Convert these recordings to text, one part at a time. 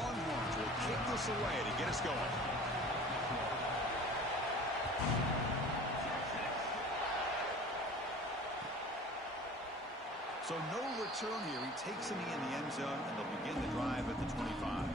Longhorns will kick this away to get us going. So no return here. He takes a knee in the end zone, and they'll begin the drive at the 25.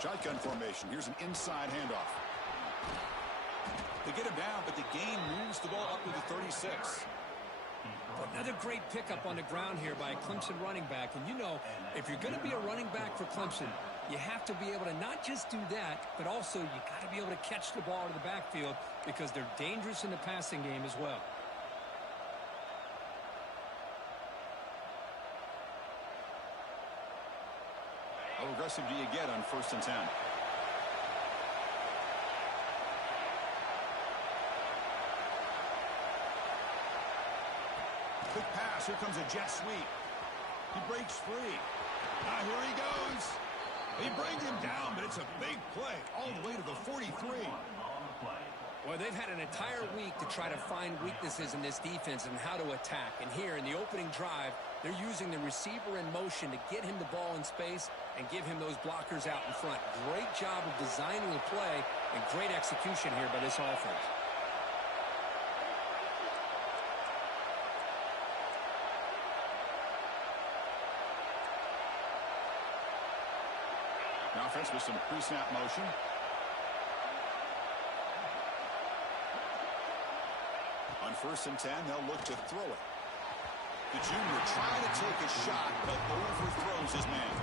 Shotgun formation. Here's an inside handoff. They get him down, but the gain moves the ball up to the 36. Another great pickup on the ground here by a Clemson running back. And, you know, if you're going to be a running back for Clemson, you have to be able to not just do that, but also you got to be able to catch the ball to the backfield because they're dangerous in the passing game as well. How aggressive do you get on 1st and 10? Quick pass. Here comes a jet sweep. He breaks free. Now here he goes. He brings him down, but it's a big play all the way to the 43. Well, they've had an entire week to try to find weaknesses in this defense and how to attack. And here in the opening drive, they're using the receiver in motion to get him the ball in space and give him those blockers out in front. Great job of designing the play and great execution here by this offense. The offense with some pre-snap motion. On 1st and 10, they'll look to throw it. The junior trying to take a shot, but overthrows his man.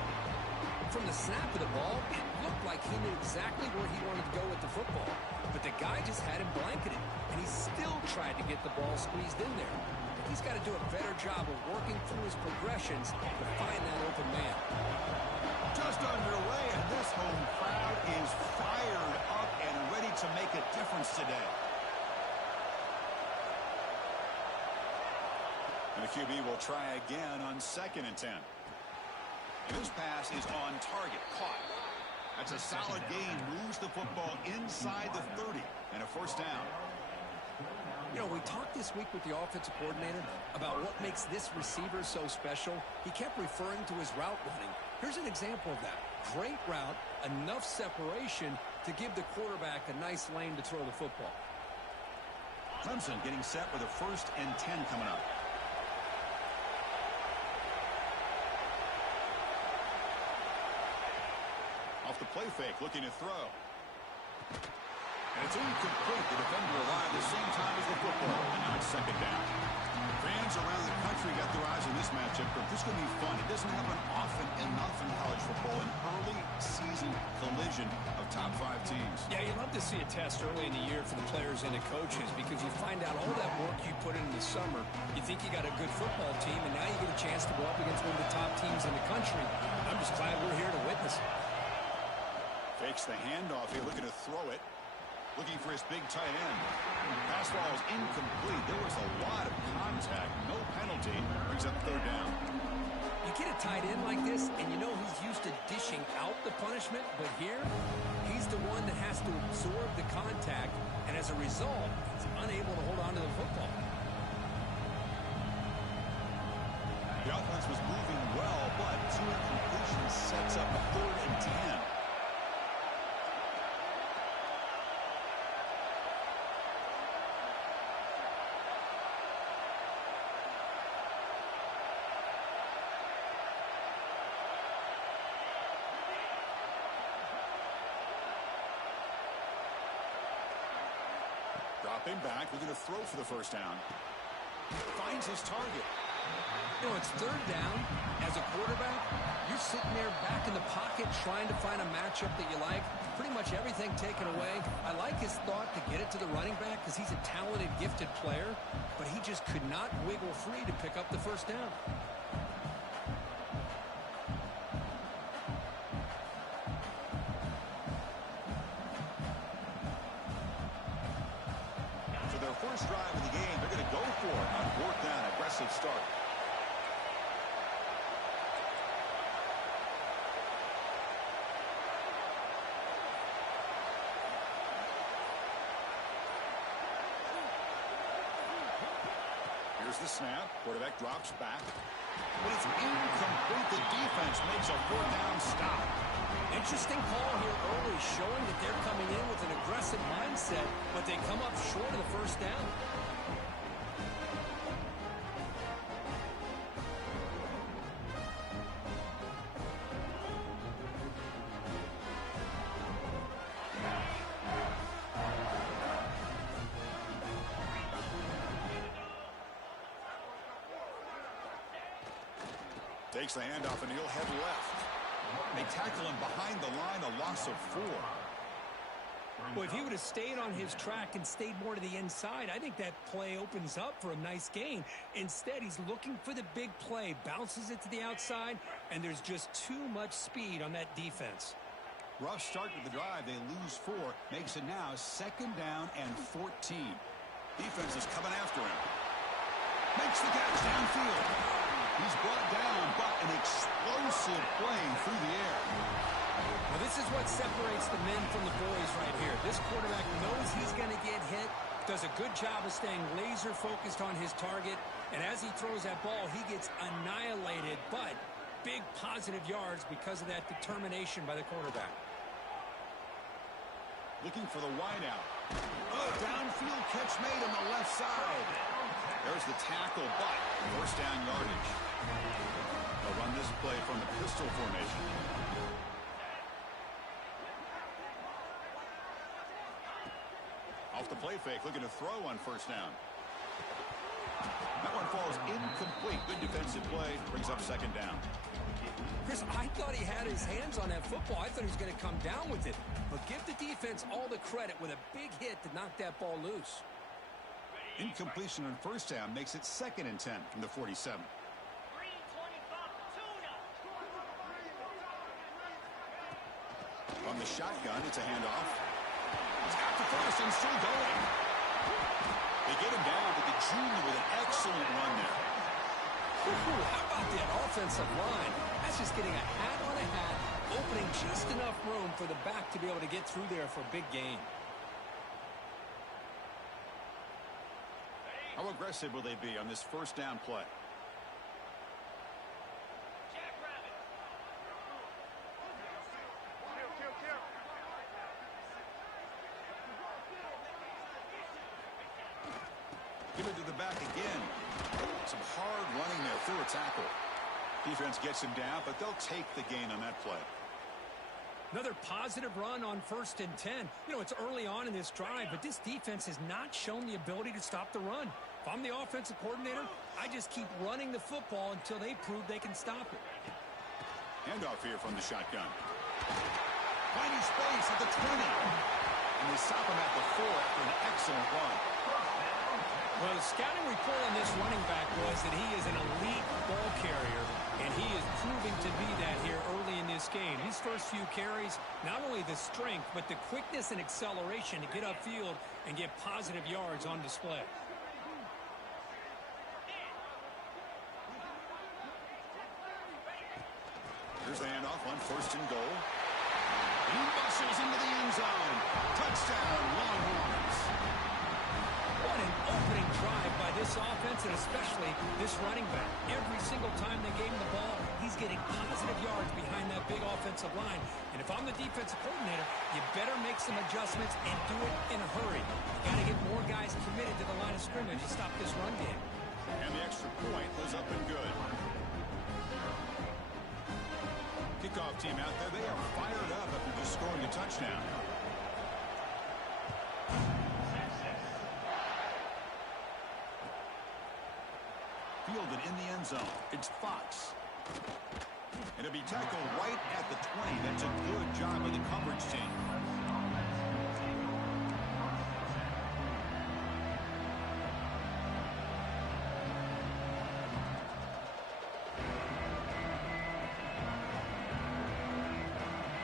From the snap of the ball, it looked like he knew exactly where he wanted to go with the football. But the guy just had him blanketed, and he still tried to get the ball squeezed in there. But he's got to do a better job of working through his progressions to find that open man. Just underway, and this home crowd is fired up and ready to make a difference today. And the QB will try again on 2nd and 10. And this pass is on target, caught. That's a solid gain, moves the football inside the 30, and a 1st down. You know, we talked this week with the offensive coordinator about what makes this receiver so special. He kept referring to his route running. Here's an example of that. Great route, enough separation to give the quarterback a nice lane to throw the football. Clemson getting set with a 1st and 10 coming up. Off the play fake, looking to throw. And it's incomplete. The defender arrived at the same time as the football. And now it's 2nd down. Fans around the country got their eyes on this matchup, but this is going to be fun. It doesn't happen often enough in college football, an early season collision of top 5 teams. Yeah, you love to see a test early in the year for the players and the coaches because you find out all that work you put in the summer. You think you got a good football team, and now you get a chance to go up against one of the top teams in the country. I'm just glad we're here to witness it. Fakes the handoff here, looking to throw it. Looking for his big tight end. Pass ball is incomplete. There was a lot of contact. No penalty. Brings up 3rd down. You get a tight end like this, and you know he's used to dishing out the punishment, but here, he's the one that has to absorb the contact, and as a result, he's unable to hold on to the football. The offense was moving well, but 2 incompletions sets up a 3rd and 10. Dropping back, looking to throw for the 1st down. Finds his target. You know, it's 3rd down. As a quarterback, you're sitting there back in the pocket trying to find a matchup that you like. Pretty much everything taken away. I like his thought to get it to the running back because he's a talented, gifted player, but he just could not wiggle free to pick up the 1st down. aggressive start. Here's the snap. Quarterback drops back. But it's incomplete. The defense makes a fourth down stop. Interesting call here early, showing that they're coming in with an aggressive mindset, but they come up short of the first down. Takes the handoff and he'll head left. They tackle him behind the line, a loss of 4. Well, if he would have stayed on his track and stayed more to the inside, I think that play opens up for a nice gain. Instead, he's looking for the big play, bounces it to the outside, and there's just too much speed on that defense. Rough start to the drive. They lose 4. Makes it now 2nd down and 14. Defense is coming after him. Makes the catch downfield. He's brought down, but an explosive play through the air. Well, this is what separates the men from the boys right here. This quarterback knows he's going to get hit, does a good job of staying laser focused on his target, and as he throws that ball, he gets annihilated, but big positive yards because of that determination by the quarterback. Looking for the wideout. Oh, downfield catch made on the left side. There's the tackle, but first down yardage. They'll run this play from the pistol formation. Off the play fake, looking to throw on first down. That one falls incomplete. Good defensive play, brings up 2nd down. Chris, I thought he had his hands on that football. I thought he was going to come down with it. But give the defense all the credit with a big hit to knock that ball loose. Incompletion on first down makes it 2nd and 10 from the 47. From the shotgun, it's a handoff. He's got the first and still going. They get him down, but the junior with an excellent run there. Ooh, how about that offensive line? That's just getting a hat on a hat, opening just enough room for the back to be able to get through there for a big gain. How aggressive will they be on this first down play? Give it to the back again. Some hard running there through a tackle. Defense gets him down, but they'll take the gain on that play. Another positive run on 1st and 10. You know, it's early on in this drive, but this defense has not shown the ability to stop the run. If I'm the offensive coordinator, I just keep running the football until they prove they can stop it. Handoff here from the shotgun. Finding space at the 20. And they stop him at the 4 after an excellent run. Well, the scouting report on this running back was that he is an elite ball carrier, and he is proving to be that here early in this game. These first few carries, not only the strength, but the quickness and acceleration to get upfield and get positive yards on display. Here's the handoff on 1st and goal. He muscles into the end zone. Touchdown, Longhorns. What an opening drive by this offense, and especially this running back. Every single time they gave him the ball, he's getting positive yards behind that big offensive line. And if I'm the defensive coordinator, you better make some adjustments and do it in a hurry. You got to get more guys committed to the line of scrimmage to stop this run game. And the extra point was up and good. Kickoff team out there, they are fired up after just scoring a touchdown. Fielded in the end zone. It's Fox. And it'll be tackled right at the 20. That's a good job of the coverage team.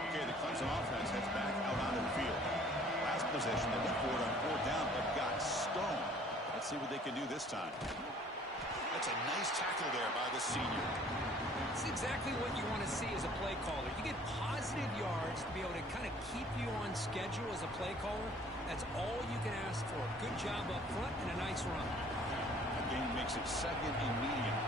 Okay, the Clemson offense heads back out onto the field. Last possession, they went for it on 4th down, but got stoned. Let's see what they can do this time. That's a nice tackle there by the senior. It's exactly what you want to see as a play caller. You get positive yards to be able to kind of keep you on schedule as a play caller. That's all you can ask for. Good job up front and a nice run. That gain makes it second and medium.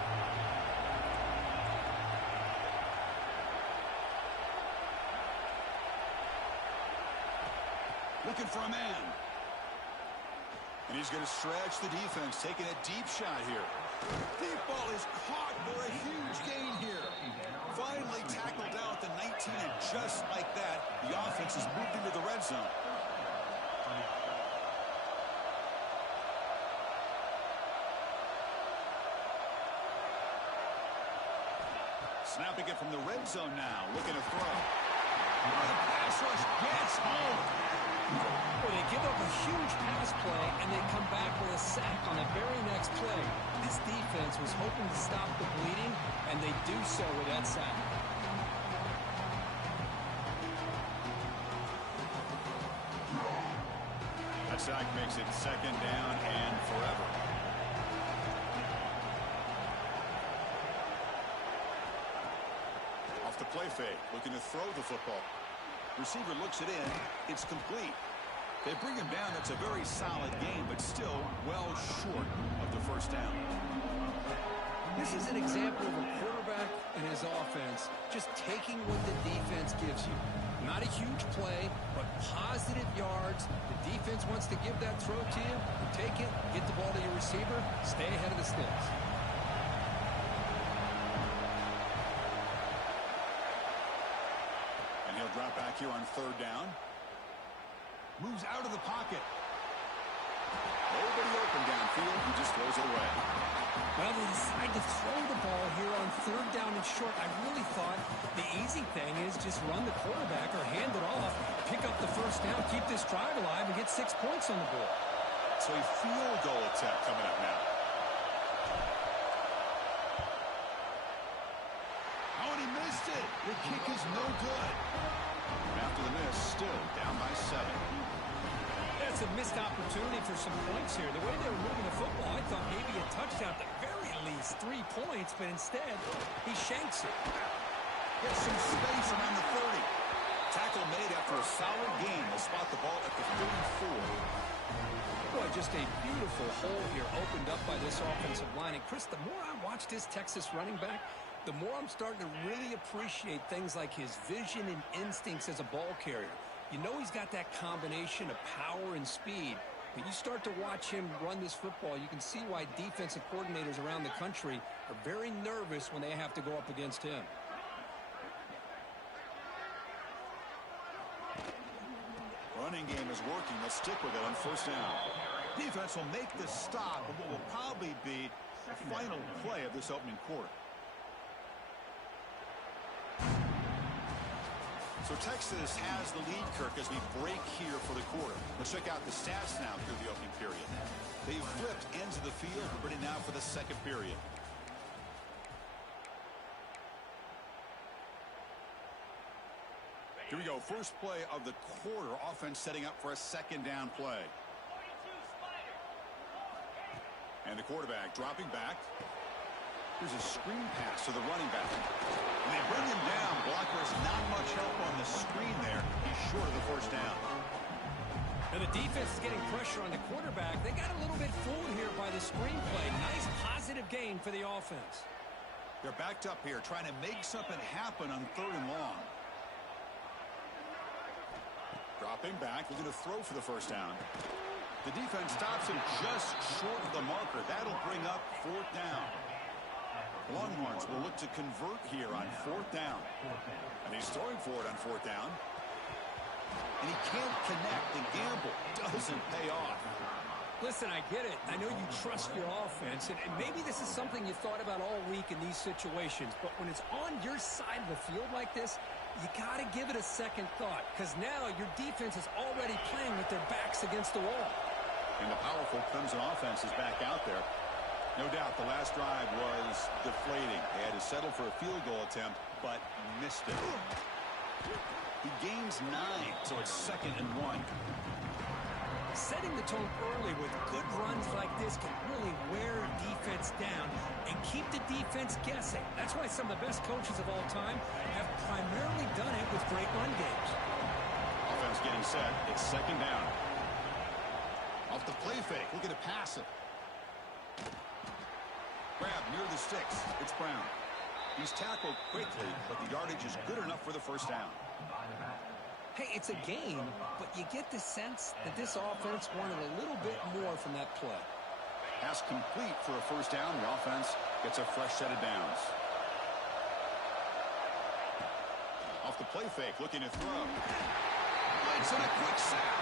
Looking for a man. And he's going to stretch the defense, taking a deep shot here. Deep ball is caught for a huge gain here. Finally tackled down at the 19, and just like that, the offense has moved into the red zone. Snapping it from the red zone now, looking to throw. The pass rush gets home. Well, they give up a huge pass play, and they come back with a sack on the very next play. This defense was hoping to stop the bleeding, and they do so with that sack. That sack makes it second down and forever. Off the play fake, looking to throw the football. Receiver looks it in. It's complete. They bring him down. That's a very solid game, but still well short of the first down. This is an example of a quarterback and his offense just taking what the defense gives you. Not a huge play, but positive yards. The defense wants to give that throw to you. You take it, get the ball to your receiver, stay ahead of the sticks. And he'll drop back here on third down. Moves out of the pocket. Nobody open downfield. He just throws it away. Well, they decide to throw the ball here on third down and short. I really thought the easy thing is just run the quarterback or hand it off, pick up the first down, keep this drive alive, and get 6 points on the board. So a field goal attempt coming up now. Oh, and he missed it. The kick is no good. And after the miss, still down by 7. That's a missed opportunity for some points here. The way they were moving the football, I thought maybe a touchdown, at the very least 3 points, but instead, he shanks it. Gets some space around the 30. Tackle made after a solid gain. They'll spot the ball at the 34. Boy, just a beautiful hole here opened up by this offensive line. And, Chris, the more I watch this Texas running back, the more I'm starting to really appreciate things like his vision and instincts as a ball carrier. You know he's got that combination of power and speed. When you start to watch him run this football, you can see why defensive coordinators around the country are very nervous when they have to go up against him. Running game is working. Let's stick with it on first down. Defense will make the stop of what will probably be the final play of this opening quarter. So Texas has the lead, Kirk, as we break here for the quarter. Let's check out the stats now through the opening period. They've flipped ends of the field. We're ready now for the second period. Here we go. First play of the quarter. Offense setting up for a second down play. And the quarterback dropping back. Here's a screen pass to the running back. And they bring him down. Blockers not much help on the screen there. He's short of the first down. And the defense is getting pressure on the quarterback. They got a little bit fooled here by the screen play. Nice positive gain for the offense. They're backed up here trying to make something happen on third and long. Dropping back, looking to throw for the first down. The defense stops him just short of the marker. That'll bring up fourth down. Longhorns will look to convert here on fourth down. And he's throwing for it on fourth down. And he can't connect. The gamble doesn't pay off. Listen, I get it. I know you trust your offense, and maybe this is something you thought about all week in these situations, but when it's on your side of the field like this, you got to give it a second thought, because now your defense is already playing with their backs against the wall. And the powerful Clemson offense is back out there. No doubt the last drive was deflating. They had to settle for a field goal attempt, but missed it. He gains 9, so it's 2nd and 1. Setting the tone early with good runs like this can really wear defense down and keep the defense guessing. That's why some of the best coaches of all time have primarily done it with great run games. Offense getting set. It's second down. Off the play fake. Looking to pass it. Grab near the sticks. It's Brown. He's tackled quickly, but the yardage is good enough for the first down. Hey, it's a game, but you get the sense that this offense wanted a little bit more from that play. Pass complete for a first down. The offense gets a fresh set of downs. Off the play fake, looking to throw. Blitz and a quick sack.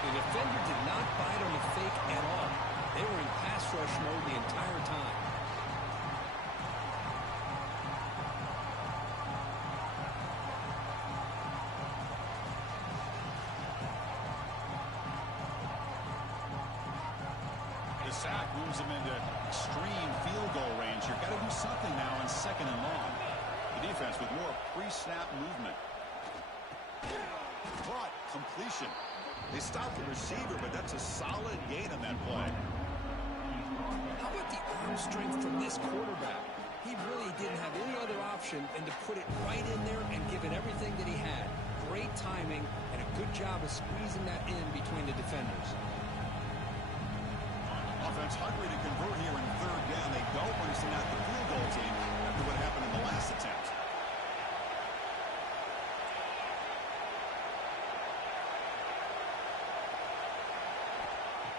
The defender did not bite on the fake at all. They were in pass rush mode the entire time. Sack moves him into extreme field goal range. You've got to do something now on second and long. The defense with more pre-snap movement. Caught. Completion. They stopped the receiver, but that's a solid gain on that play. How about the arm strength from this quarterback? He really didn't have any other option than to put it right in there and give it everything that he had. Great timing and a good job of squeezing that in between the defenders. Offense hungry to convert here in third down. They don't want to send out the field goal team after what happened in the last attempt.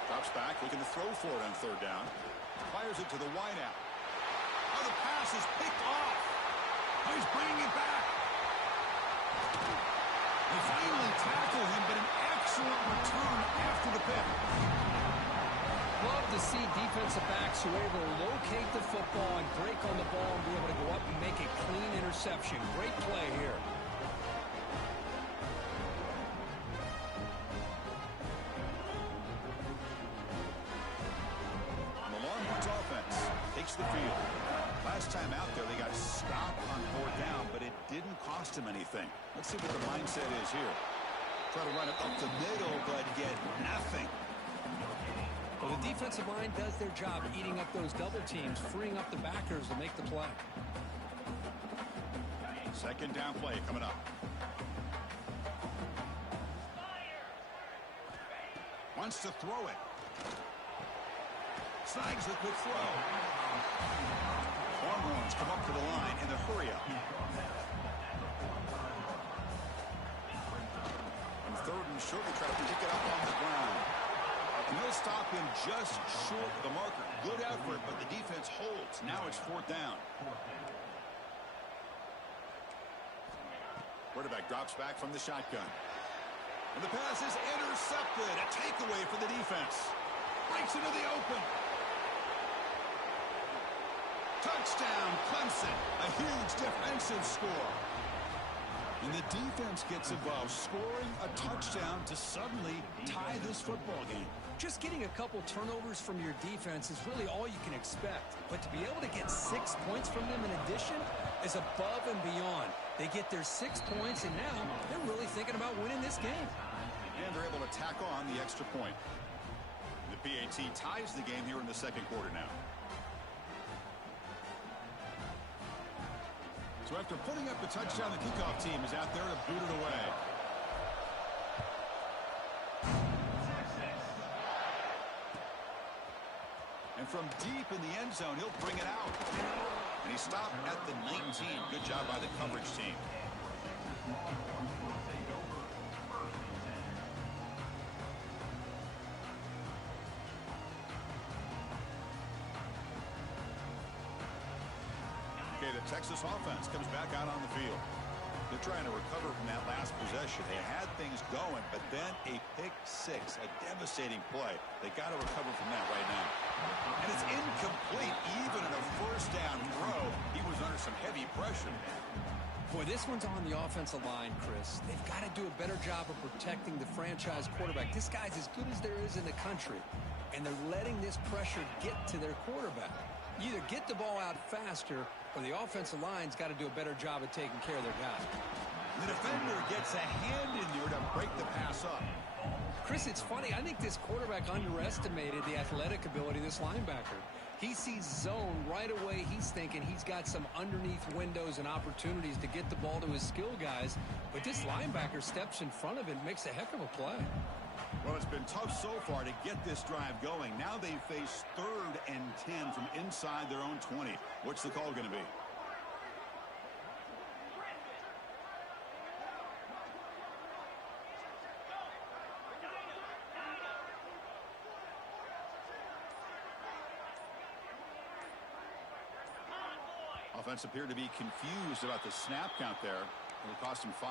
Drops back, looking to throw for it on third down. Fires it to the wideout. Oh, the pass is picked off. Oh, he's bringing it back. They finally tackle him, but an excellent return after the pick. Love to see defensive backs who are able to locate the football and break on the ball and be able to go up and make a clean interception. Great play here. The Longhorns offense takes the field. Last time out there, they got stopped on fourth down, but it didn't cost him anything. Let's see what the mindset is here. Try to run it up the middle, but get nothing. Well, the defensive line does their job eating up those double teams, freeing up the backers to make the play. Second down play coming up. Wants to throw it. Snags the quick throw. Longhorns come up to the line in the hurry-up. And third and short, they try to pick it up on the ground. And they'll stop him just short of the marker. Good effort, but the defense holds. Now it's fourth down. Quarterback drops back from the shotgun. And the pass is intercepted. A takeaway for the defense. Breaks into the open. Touchdown, Clemson. A huge defensive score. And the defense gets involved, scoring a touchdown to suddenly tie this football game. Just getting a couple turnovers from your defense is really all you can expect. But to be able to get 6 points from them in addition is above and beyond. They get their 6 points, and now they're really thinking about winning this game. And they're able to tack on the extra point. The PAT ties the game here in the second quarter now. So after putting up the touchdown, the kickoff team is out there to boot it away. And from deep in the end zone, he'll bring it out. And he stopped at the 19. Good job by the coverage team. Okay, the Texas offense comes back out on the field. They're trying to recover from that last possession. They had things going, but then a pick six, a devastating play. They got to recover from that right now. And it's incomplete, even in a first down throw. He was under some heavy pressure. Boy, this one's on the offensive line, Chris. They've got to do a better job of protecting the franchise quarterback. This guy's as good as there is in the country, and they're letting this pressure get to their quarterback. You either get the ball out faster, or the offensive line's got to do a better job of taking care of their guy. The defender gets a hand in there to break the pass up. Chris, it's funny. I think this quarterback underestimated the athletic ability of this linebacker. He sees zone right away. He's thinking he's got some underneath windows and opportunities to get the ball to his skill guys. But this linebacker steps in front of it and makes a heck of a play. Well, it's been tough so far to get this drive going. Now they face 3rd and 10 from inside their own 20. What's the call going to be? Offense appeared to be confused about the snap count there. It'll cost him 5.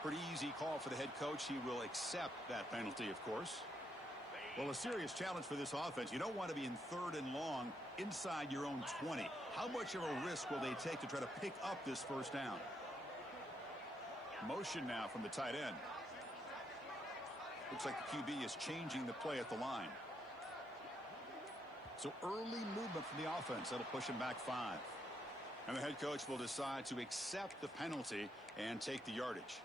Pretty easy call for the head coach. He will accept that penalty, of course. Well, a serious challenge for this offense. You don't want to be in 3rd and long inside your own 20. How much of a risk will they take to try to pick up this first down? Motion now from the tight end. Looks like the QB is changing the play at the line. So early movement from the offense. That'll push him back 5. And the head coach will decide to accept the penalty and take the yardage.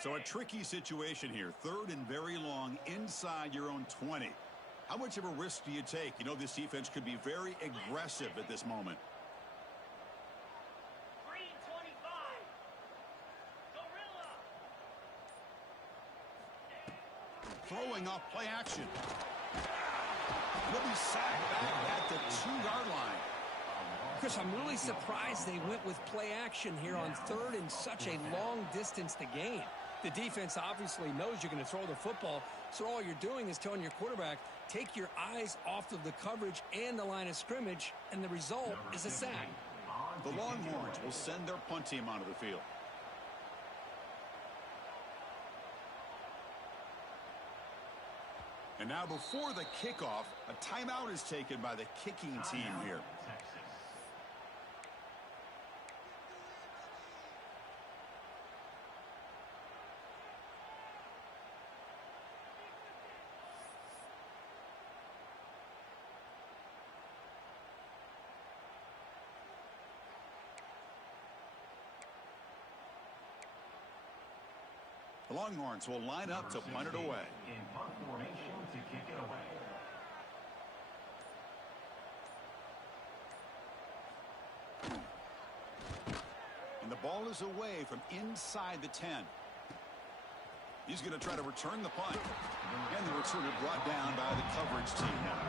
So a tricky situation here. 3rd and very long inside your own 20. How much of a risk do you take? You know, this defense could be very aggressive at this moment. Throwing off play action. He'll be sacked back at the 2-yard line. Chris, I'm really surprised they went with play action here on 3rd and such a long distance to gain. The defense obviously knows you're going to throw the football, so all you're doing is telling your quarterback, take your eyes off of the coverage and the line of scrimmage, and the result is a sack. The Longhorns will send their punt team onto the field. And now before the kickoff, a timeout is taken by the kicking team here. The Longhorns will line up to punt it away. In punt formation to kick it away. And the ball is away from inside the 10. He's going to try to return the punt. And the returner brought down by the coverage team now.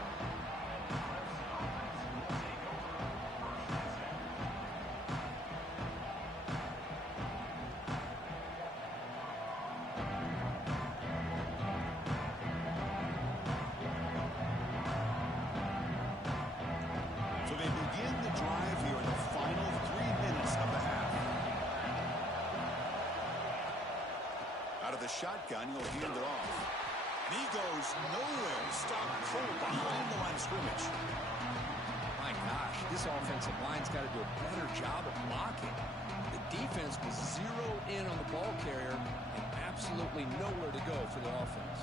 Shotgun, he'll hand it off. And he goes nowhere. Stopped cold behind the line of scrimmage. My gosh, this offensive line's got to do a better job of blocking. The defense was zeroed in on the ball carrier and absolutely nowhere to go for the offense.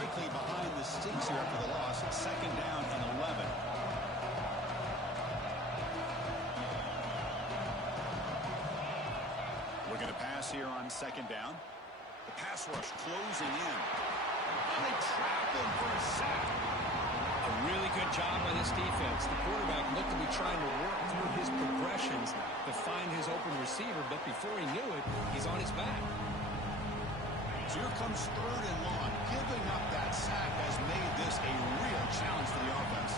Quickly behind the sticks here after the loss. 2nd down and 11. Here on 2nd down. The pass rush closing in. And they trap him for a sack. A really good job by this defense. The quarterback looked to be trying to work through his progressions to find his open receiver, but before he knew it, he's on his back. So here comes 3rd and long. Giving up that sack has made this a real challenge for the offense.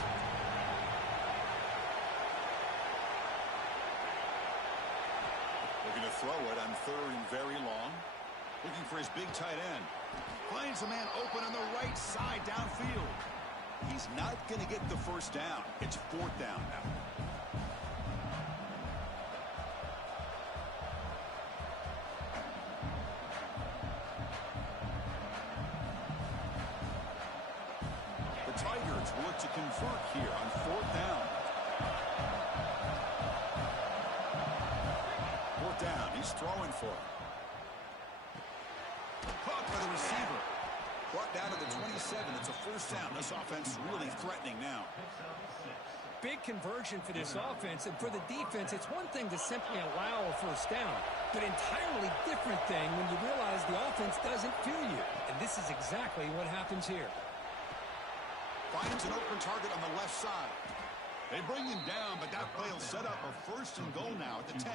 Looking to throw it on 3rd and very long. Looking for his big tight end. Finds a man open on the right side downfield. He's not going to get the first down. It's 4th down now. The Tigers will look to convert here on 4th down. 4th down. He's throwing for it. Caught by the receiver. Brought down to the 27. It's a first down. This offense really threatening now. big conversion for this offense, and for the defense, it's one thing to simply allow a first down, but entirely different thing when you realize the offense doesn't feel you. And this is exactly what happens here. Finds an open target on the left side. They bring him down, but that play will set up a first and goal now at the 10.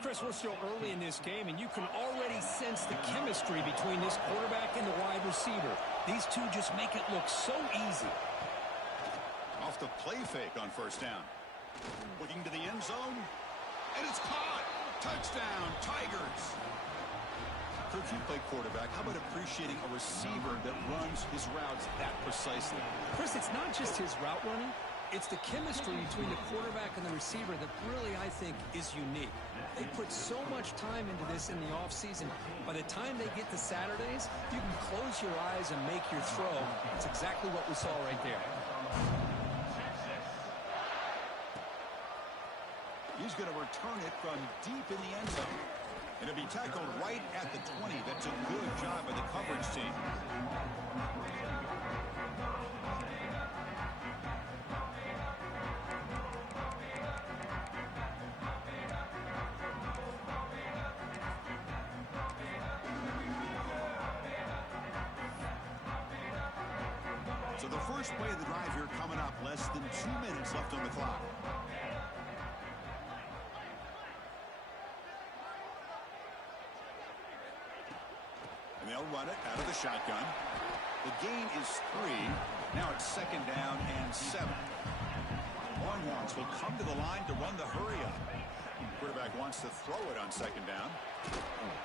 Chris, we're still early in this game, and you can already sense the chemistry between this quarterback and the wide receiver. These two just make it look so easy. Off the play fake on first down. Looking to the end zone. And it's caught. Touchdown, Tigers. Kirk, you play quarterback. How about appreciating a receiver that runs his routes that precisely? Chris, it's not just his route running. It's the chemistry between the quarterback and the receiver that really, I think, is unique. They put so much time into this in the offseason. By the time they get to Saturdays, you can close your eyes and make your throw. It's exactly what we saw right there. He's going to return it from deep in the end zone. And it'll be tackled right at the 20. That's a good job by the coverage team. So the first play of the drive here coming up. Less than 2 minutes left on the clock. And they'll run it out of the shotgun. The gain is 3. Now it's second down and 7. Longhorns will come to the line to run the hurry up. Quarterback wants to throw it on second down.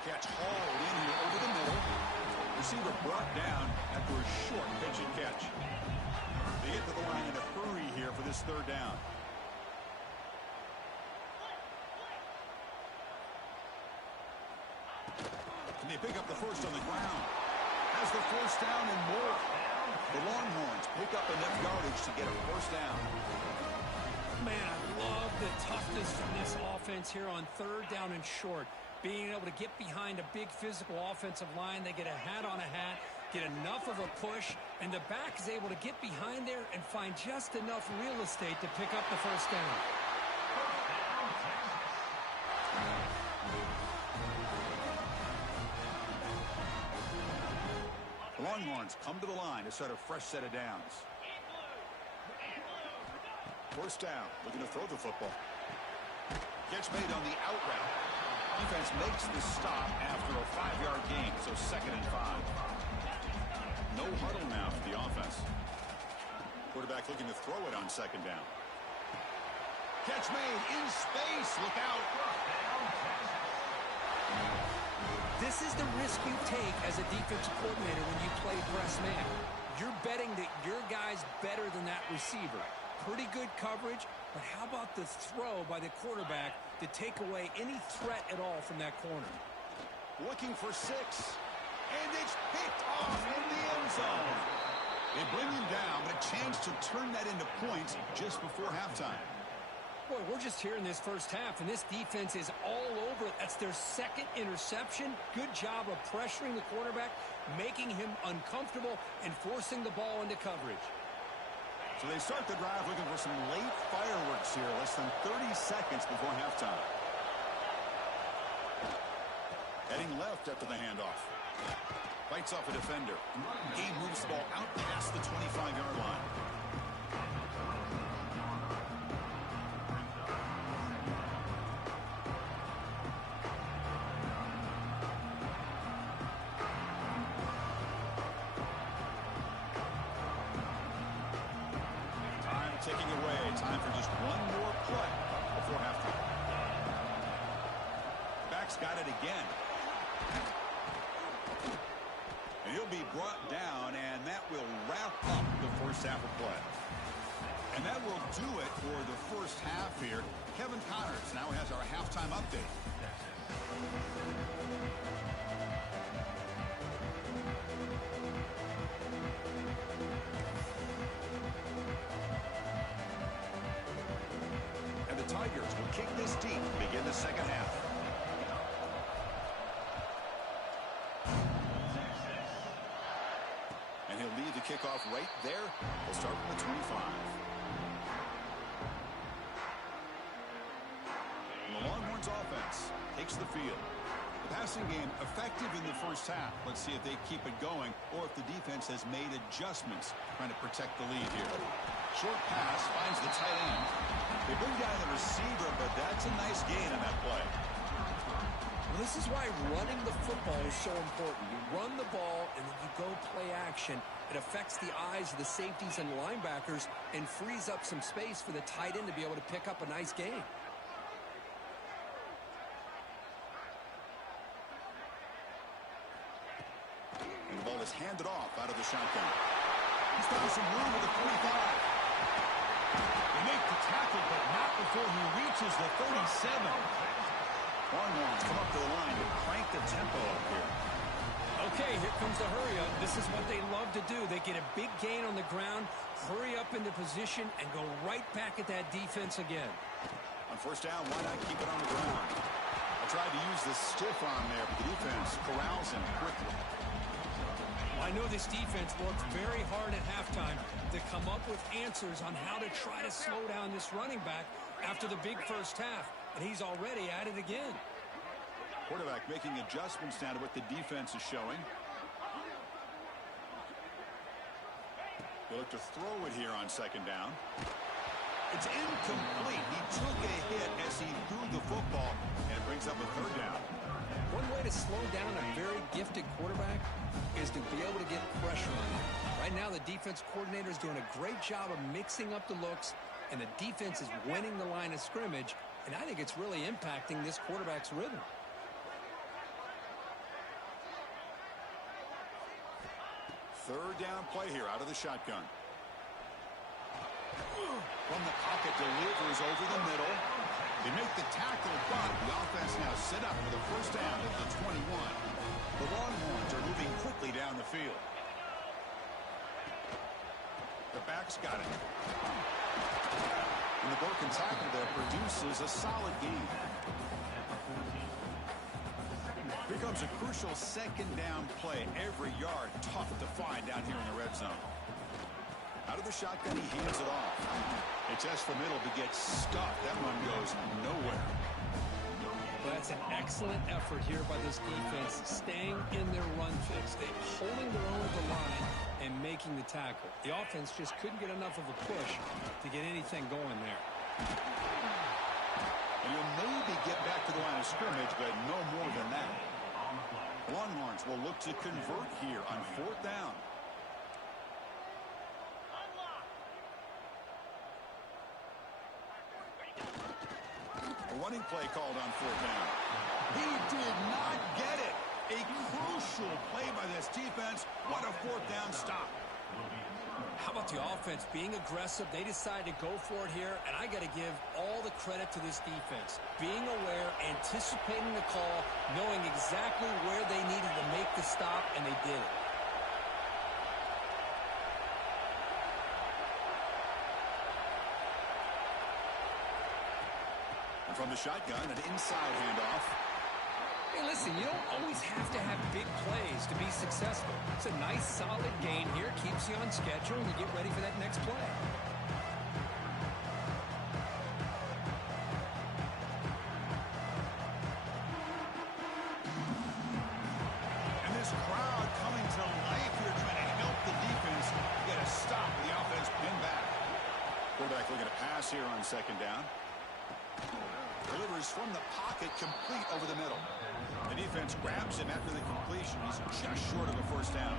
Catch hauled in here over the middle. Receiver brought down after a short pitch and catch. They get to the line in a hurry here for this third down. Can they pick up the first on the ground? Has the first down and more. The Longhorns pick up enough yardage to get a first down. Man, I love the toughness from this offense here on third down and short. Being able to get behind a big physical offensive line. They get a hat on a hat, get enough of a push, and the back is able to get behind there and find just enough real estate to pick up the first down. The Longhorns come to the line to start a fresh set of downs. First down, looking to throw the football. Catch made on the out route. Defense makes the stop after a 5-yard gain, so second and 5. No huddle now for the offense. Quarterback looking to throw it on second down. Catch made in space. Look out. This is the risk you take as a defensive coordinator when you play press man. You're betting that your guy's better than that receiver. Pretty good coverage, but how about the throw by the quarterback to take away any threat at all from that corner? Looking for 6. And it's picked off in the end zone. They bring him down, but a chance to turn that into points just before halftime. Boy, we're just here in this first half, and this defense is all over it. That's their second interception. Good job of pressuring the quarterback, making him uncomfortable, and forcing the ball into coverage. So they start the drive looking for some late fireworks here, less than 30 seconds before halftime. Heading left after the handoff. Fights off a defender. Gabe moves the ball out past the 25-yard line. Taking away. Time for just one more play before halftime. Back's got it again. And he'll be brought down, and that will wrap up the first half of play. And that will do it for the first half here. Kevin Connors now has our halftime update. Tigers will kick this deep to begin the second half. And he'll lead the kickoff right there. We'll start from the 25. takes the field. The passing game effective in the first half. Let's see if they keep it going or if the defense has made adjustments trying to protect the lead here. Short pass finds the tight end. They bring down the receiver, but that's a nice gain on that play. Well, this is why running the football is so important. You run the ball and then you go play action. It affects the eyes of the safeties and linebackers and frees up some space for the tight end to be able to pick up a nice gain. And the ball is handed off out of the shotgun. He's found some room with the 45. They make the tackle, but not before he reaches the 37. Longhorns come up to the line to crank the tempo up here. Okay, here comes the hurry up. This is what they love to do. They get a big gain on the ground, hurry up into position, and go right back at that defense again. On first down, why not keep it on the ground? I tried to use the stiff arm there, but the defense corrals him quickly. I know this defense worked very hard at halftime to come up with answers on how to try to slow down this running back after the big first half, and he's already at it again. Quarterback making adjustments now to what the defense is showing. They look to throw it here on second down. It's incomplete. He took a hit as he threw the football, and it brings up a third down. One way to slow down a very gifted quarterback is to be able to get pressure on him. Right now, the defense coordinator is doing a great job of mixing up the looks, and the defense is winning the line of scrimmage, and I think it's really impacting this quarterback's rhythm. Third down play here out of the shotgun. From the pocket, delivers over the middle. They make the tackle, but the offense now set up for the first down at the 21. The Longhorns are moving quickly down the field. The back's got it. And the broken tackle there produces a solid gain. Here comes a crucial second down play. Every yard tough to find down here in the red zone. Out of the shotgun, he hands it off. They test the middle, but gets stuffed. That one goes nowhere. Well, that's an excellent effort here by this defense, staying in their run fix. They're holding their own at the line and making the tackle. The offense just couldn't get enough of a push to get anything going there. And you'll maybe get back to the line of scrimmage, but no more than that. Longhorns will look to convert here on fourth down. A running play called on fourth down. He did not get it. A crucial play by this defense. What a fourth down stop. How about the offense being aggressive? They decided to go for it here, and I got to give all the credit to this defense. Being aware, anticipating the call, knowing exactly where they needed to make the stop, and they did it. And from the shotgun, an inside handoff. Hey, listen, you don't always have to have big plays to be successful. It's a nice, solid gain here. Keeps you on schedule, and you get ready for that next play. And this crowd coming to life here, trying to help the defense get a stop. The offense pinned back. Quarterback looking to pass here on second down. Delivers from the pocket, complete over the middle. The defense grabs him after the completion. He's just short of a first down.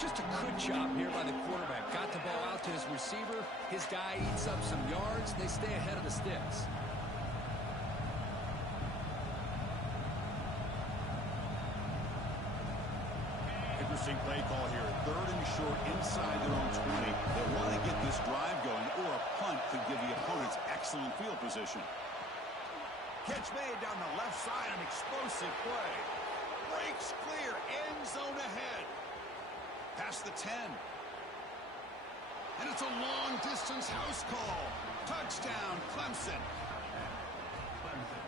Just a good job here by the quarterback. Got the ball out to his receiver. His guy eats up some yards. They stay ahead of the sticks. Interesting play call here. Third and short inside their own 20. They want to get this drive going, or a punt could give the opponents excellent field position. Catch made down the left side, an explosive play. Breaks clear, end zone ahead. Past the 10. And it's a long-distance house call. Touchdown, Clemson.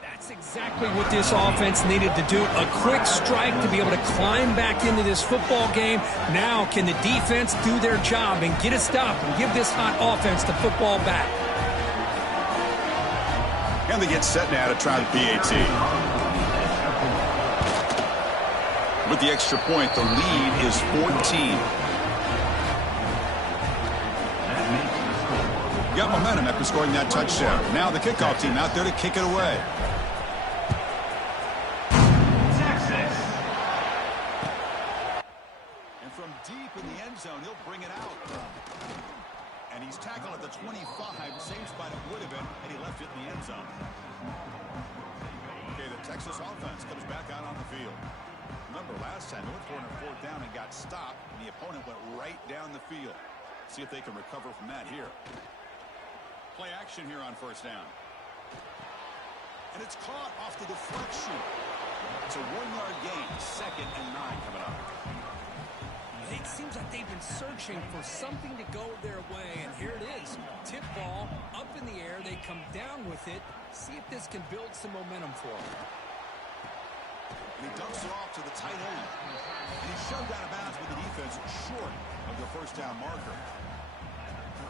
That's exactly what this offense needed to do. A quick strike to be able to climb back into this football game. Now can the defense do their job and get a stop and give this hot offense the football back? And they get set now to try the PAT. With the extra point, the lead is 14. Got momentum after scoring that touchdown. Now the kickoff team out there to kick it away. Texas. And from deep in the end zone, he'll bring it out. And he's tackled at the 25, same spot it would have been, and he left it in the end zone. Okay, the Texas offense comes back out on the field. Remember, last time they went for it on fourth down and got stopped, and the opponent went right down the field. See if they can recover from that here. Play action here on first down. And it's caught off the deflection. It's a 1-yard gain, 2nd and 9 coming up. It seems like they've been searching for something to go their way, and here it is. Tip ball, up in the air, they come down with it. See if this can build some momentum for them. And he dumps it off to the tight end. And he's shoved out of bounds with the defense short of the first down marker.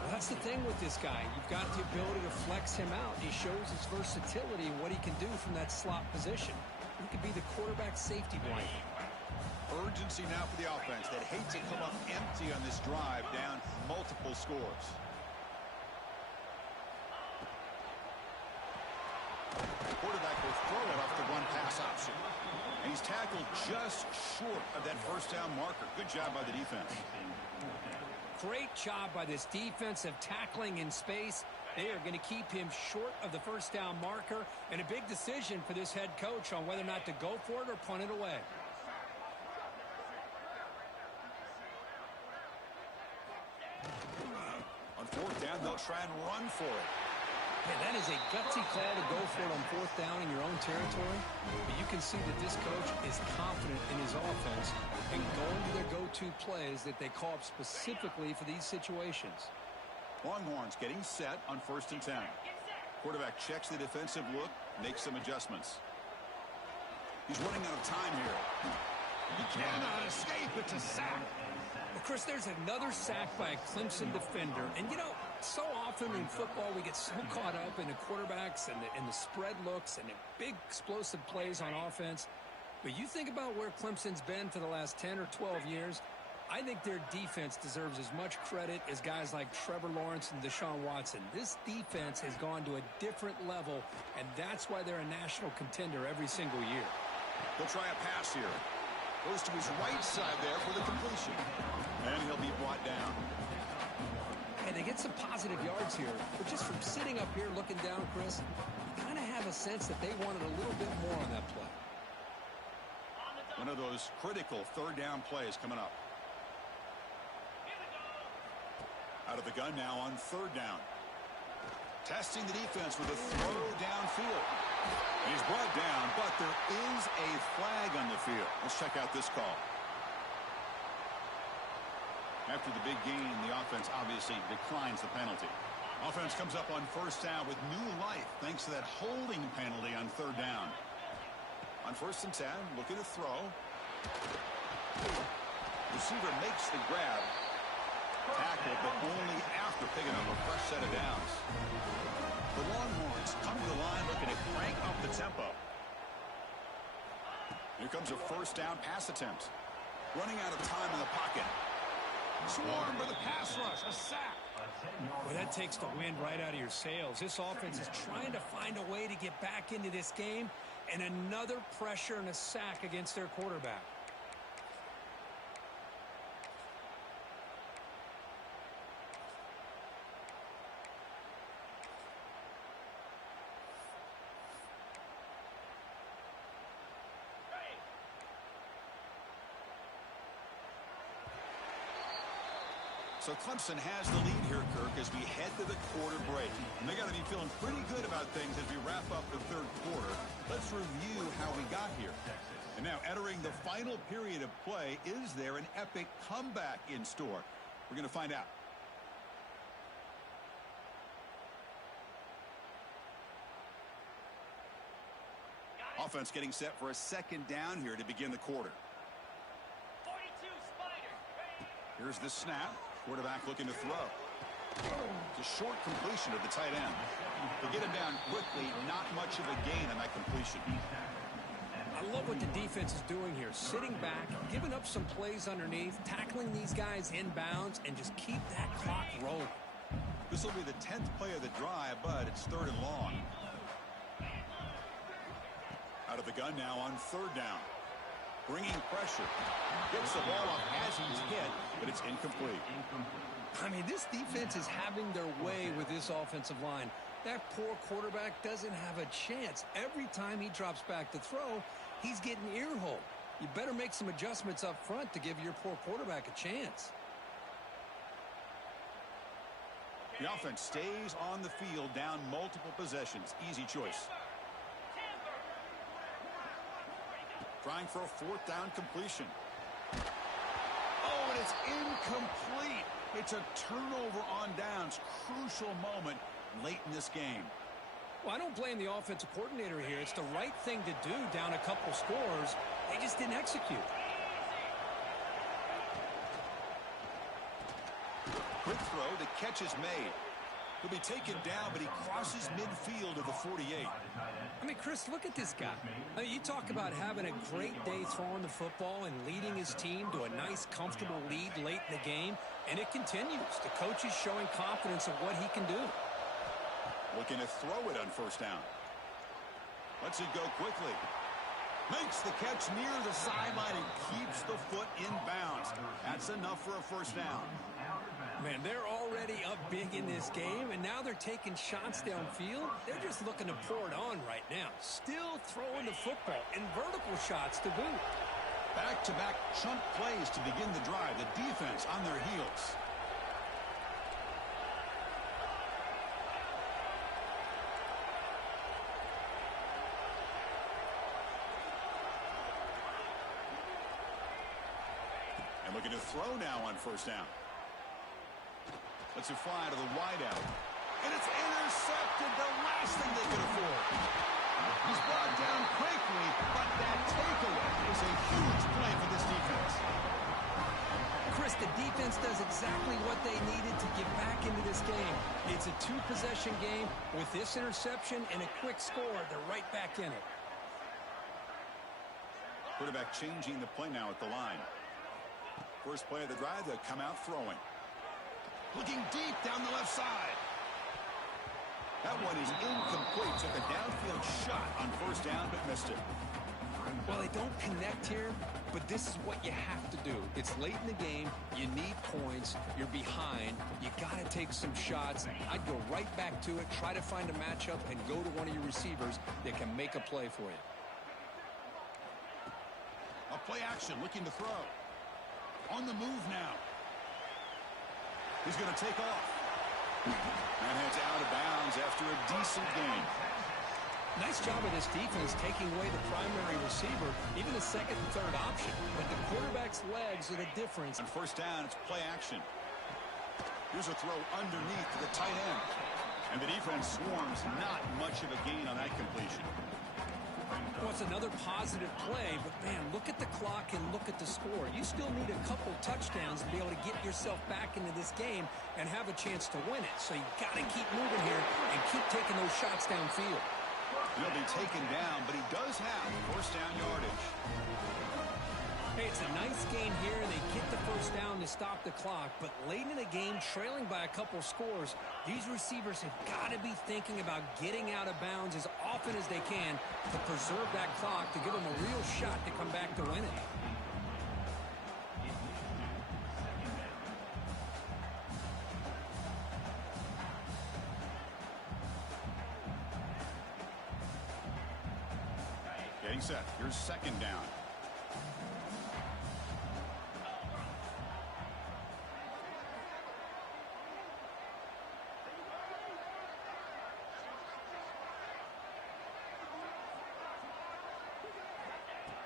Well, that's the thing with this guy. You've got the ability to flex him out. He shows his versatility and what he can do from that slot position. He could be the quarterback safety blanket. Urgency now for the offense that hates to come up empty on this drive, down multiple scores. The quarterback will throw it off the one-pass option. And he's tackled just short of that first down marker. Good job by the defense. Great job by this defensive tackling in space. They are going to keep him short of the first down marker, and a big decision for this head coach on whether or not to go for it or punt it away. On fourth down, they'll try and run for it. Yeah, that is a gutsy call to go for it on fourth down in your own territory. But you can see that this coach is confident in his offense and going to their go-to plays that they call up specifically for these situations. Longhorns getting set on 1st and 10. Quarterback checks the defensive look, makes some adjustments. He's running out of time here. He cannot escape. It's a sack. Well, Chris, there's another sack by a Clemson defender. And, you know, so often in football we get so caught up in the quarterbacks and the spread looks and the big explosive plays on offense. But you think about where Clemson's been for the last 10 or 12 years, I think their defense deserves as much credit as guys like Trevor Lawrence and Deshaun Watson. This defense has gone to a different level, and that's why they're a national contender every single year. They'll try a pass here. Goes to his right side there for the completion. And he'll be brought down. And they get some positive yards here. But just from sitting up here looking down, Chris, you kind of have a sense that they wanted a little bit more on that play. One of those critical third down plays coming up. Out of the gun now on 3rd down. Testing the defense with a throw downfield. He's brought down, but there is a flag on the field. Let's check out this call. After the big gain, the offense obviously declines the penalty. Offense comes up on 1st down with new life thanks to that holding penalty on 3rd down. On 1st and 10, looking to throw. Receiver makes the grab. Tackle, but only after picking up a fresh set of downs. The Longhorns come to the line looking to crank up the tempo. Here comes a 1st down pass attempt. Running out of time in the pocket. Swarmed by the pass rush. A sack. Well, that takes the wind right out of your sails. This offense is trying to find a way to get back into this game, and another pressure and a sack against their quarterback. So Clemson has the lead here, Kirk, as we head to the quarter break. And they got to be feeling pretty good about things as we wrap up the 3rd quarter. Let's review how we got here. And now entering the final period of play, is there an epic comeback in store? We're going to find out. Offense getting set for a 2nd down here to begin the quarter. 42 Spider. Here's the snap. Quarterback looking to throw. It's a short completion of the tight end. To get him down quickly, not much of a gain on that completion. I love what the defense is doing here. Sitting back, giving up some plays underneath, tackling these guys inbounds, and just keep that clock rolling. This will be the 10th play of the drive, but it's 3rd and long. Out of the gun now on 3rd down. Bringing pressure. Gets the ball up as he's hit, but it's incomplete. I mean, this defense is having their way with this offensive line. That poor quarterback doesn't have a chance. Every time he drops back to throw, he's getting ear-hole. You better make some adjustments up front to give your poor quarterback a chance. The offense stays on the field, down multiple possessions. Easy choice. Trying for a 4th down completion. Oh, and it's incomplete. It's a turnover on downs. Crucial moment late in this game. Well, I don't blame the offensive coordinator here. It's the right thing to do down a couple scores. They just didn't execute. Quick throw. The catch is made. He'll be taken down, but he crosses midfield of the 48. I mean, Chris, look at this guy. I mean, you talk about having a great day throwing the football and leading his team to a nice, comfortable lead late in the game, and it continues. The coach is showing confidence of what he can do. Looking to throw it on 1st down. Lets it go quickly. Makes the catch near the sideline and keeps the foot in bounds. That's enough for a 1st down. Man, they're already up big in this game, and now they're taking shots downfield. They're just looking to pour it on right now. Still throwing the football and vertical shots to boot. Back-to-back chunk plays to begin the drive. The defense on their heels. And looking to throw now on 1st down. Lets it fly to the wideout. And it's intercepted, the last thing they could afford. He's brought down quickly, but that takeaway is a huge play for this defense. Chris, the defense does exactly what they needed to get back into this game. It's a 2-possession game. With this interception and a quick score, they're right back in it. Quarterback changing the play now at the line. First play of the drive, they'll come out throwing. Looking deep down the left side. That one is incomplete. Took a downfield shot on 1st down, but missed it. Well, they don't connect here, but this is what you have to do. It's late in the game. You need points. You're behind. You got to take some shots. I'd go right back to it, try to find a matchup, and go to one of your receivers that can make a play for you. A play action, looking to throw. On the move now. He's going to take off. And heads out of bounds after a decent gain. Nice job of this defense taking away the primary receiver, even the 2nd and 3rd option. But the quarterback's legs are the difference. On 1st down, it's play action. Here's a throw underneath to the tight end. And the defense swarms. Not much of a gain on that completion. Well, it's another positive play, but man, look at the clock and look at the score. You still need a couple touchdowns to be able to get yourself back into this game and have a chance to win it. So you got to keep moving here and keep taking those shots downfield. He'll be taken down, but he does have 1st down yardage. Hey, it's a nice gain here. They get the 1st down to stop the clock, but late in the game, trailing by a couple scores, these receivers have got to be thinking about getting out of bounds as often as they can to preserve that clock, to give them a real shot to come back to win it. Getting set. Here's 2nd down.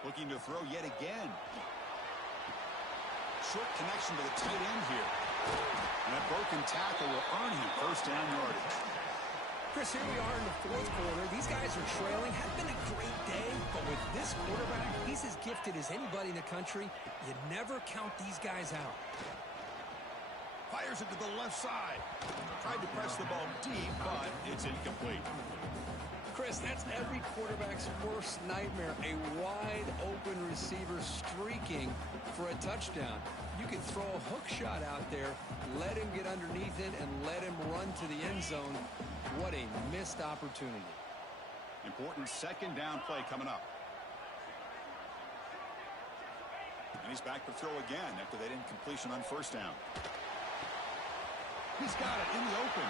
Looking to throw yet again. Short connection to the tight end here. And that broken tackle will earn him 1st down yardage. Chris, here we are in the 4th quarter. These guys are trailing. Had been a great day, but with this quarterback, he's as gifted as anybody in the country. You never count these guys out. Fires it to the left side. Tried tried to press the ball deep, but it's incomplete. Chris, that's every quarterback's worst nightmare, a wide-open receiver streaking for a touchdown. You can throw a hook shot out there, let him get underneath it, and let him run to the end zone. What a missed opportunity. Important second down play coming up. And he's back to throw again after that incompletion on first down. He's got it in the open.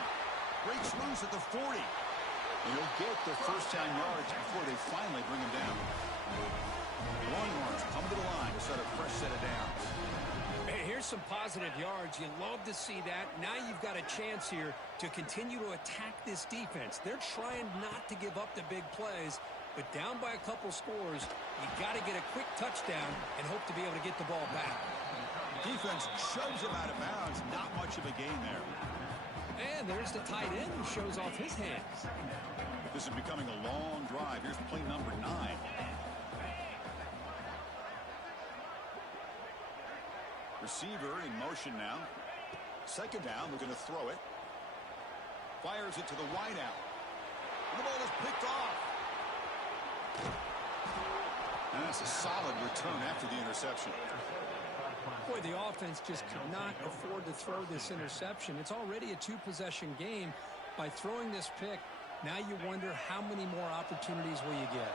Breaks loose at the 40. And he'll get the first down yards before they finally bring him down. Longhorns come to the line to start a fresh set of downs. Hey, here's some positive yards. You love to see that. Now you've got a chance here to continue to attack this defense. They're trying not to give up the big plays, but down by a couple scores, you got to get a quick touchdown and hope to be able to get the ball back. Defense shoves him out of bounds. Not much of a gain there. And there's the tight end who shows off his hands. This is becoming a long drive. Here's play number 9. Receiver in motion now. Second down, looking to throw it. Fires it to the wideout. And the ball is picked off. And that's a solid return after the interception. Boy, the offense just could not afford to throw this interception. It's already a 2-possession game. By throwing this pick, now you wonder how many more opportunities will you get.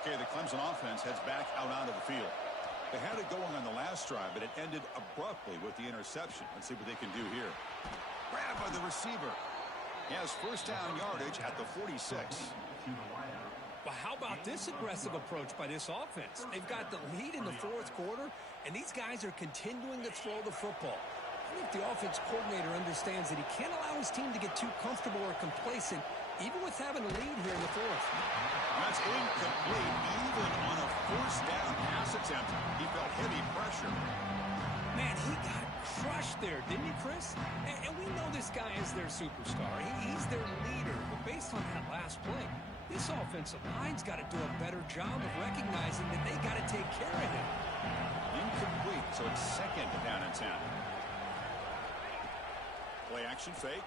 Okay, the Clemson offense heads back out onto the field. They had it going on the last drive, but it ended abruptly with the interception. Let's see what they can do here. Grabbed by the receiver. He has first down yardage at the 46. Well, how about this aggressive approach by this offense? They've got the lead in the fourth quarter, and these guys are continuing to throw the football. I think the offense coordinator understands that he can't allow his team to get too comfortable or complacent, even with having a lead here in the fourth. That's incomplete. Even on a first down pass attempt, he felt heavy pressure. Man, he got crushed there, didn't he, Chris? And we know this guy is their superstar. He's their leader. But based on that last play, this offensive line's got to do a better job of recognizing that they got to take care of him. Incomplete, so it's second down and 10. Play action fake,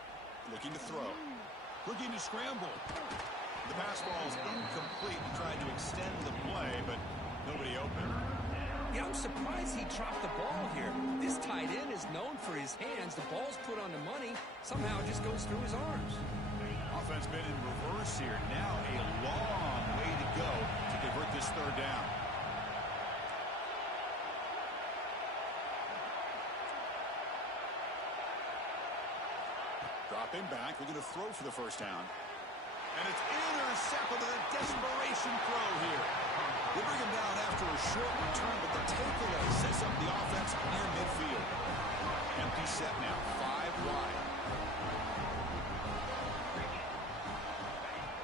looking to throw. Looking to scramble. The pass ball is incomplete. He tried to extend the play, but nobody open. Yeah, I'm surprised he dropped the ball here. This tight end is known for his hands. The ball's put on the money. Somehow it just goes through his arms. Offense been in reverse here. Now a long way to go to convert this third down. Dropping back. We're going to throw for the first down. And it's intercepted with a desperation throw here. They bring him down after a short return, but the takeaway sets up the offense near midfield. Empty set now, 5 wide.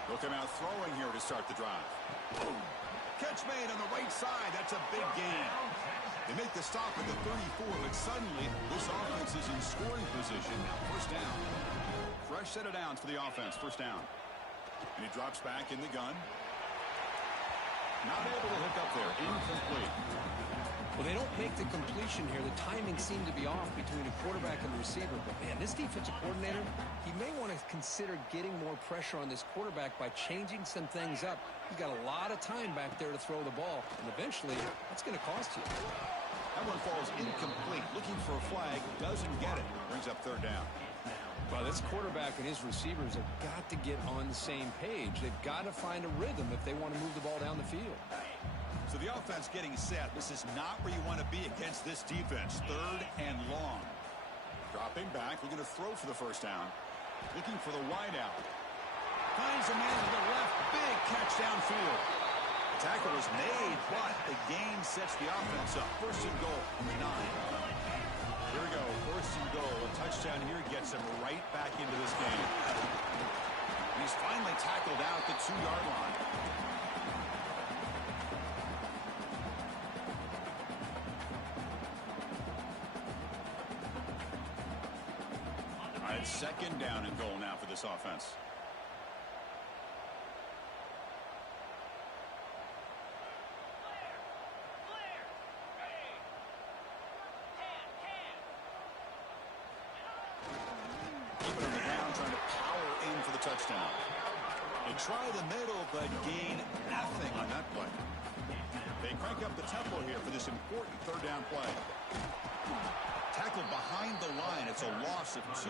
They'll come out throwing here to start the drive. Boom. Catch made on the right side. That's a big gain. They make the stop at the 34, but suddenly this offense is in scoring position. Now first down. Fresh set of downs for the offense. First down. And he drops back in the gun. Not able to hook up there. Incomplete. Well, they don't make the completion here. The timing seemed to be off between the quarterback and the receiver. But, man, this defensive coordinator, he may want to consider getting more pressure on this quarterback by changing some things up. He's got a lot of time back there to throw the ball. And eventually, that's going to cost you. That one falls incomplete. Looking for a flag. Doesn't get it. Brings up third down. Well, this quarterback and his receivers have got to get on the same page. They've got to find a rhythm if they want to move the ball down the field. So the offense getting set. This is not where you want to be against this defense. Third and long. Dropping back. We're going to throw for the first down. Looking for the wideout. Finds a man to the left. Big catch downfield. The tackle was made, but the gain sets the offense up. First and goal on the 9. Here we go. First and goal. A touchdown here gets him right back into this game. And he's finally tackled out at the 2-yard line. All right, second down and goal now for this offense. touchdown. They try the middle, but gain nothing on that play. They crank up the tempo here for this important third down play. Tackled behind the line. It's a loss of 2.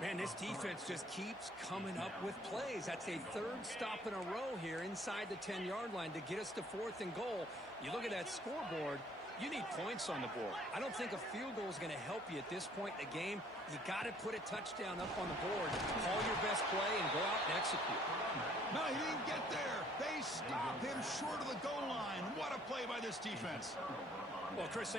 Man, this defense just keeps coming up with plays. That's a third stop in a row here inside the 10-yard line to get us to 4th and goal. You look at that scoreboard, you need points on the board. I don't think a field goal is going to help you at this point in the game. You got to put a touchdown up on the board, call your best play, and go out and execute. No, he didn't get there. They stopped him short of the goal line. What a play by this defense. Well, Chris...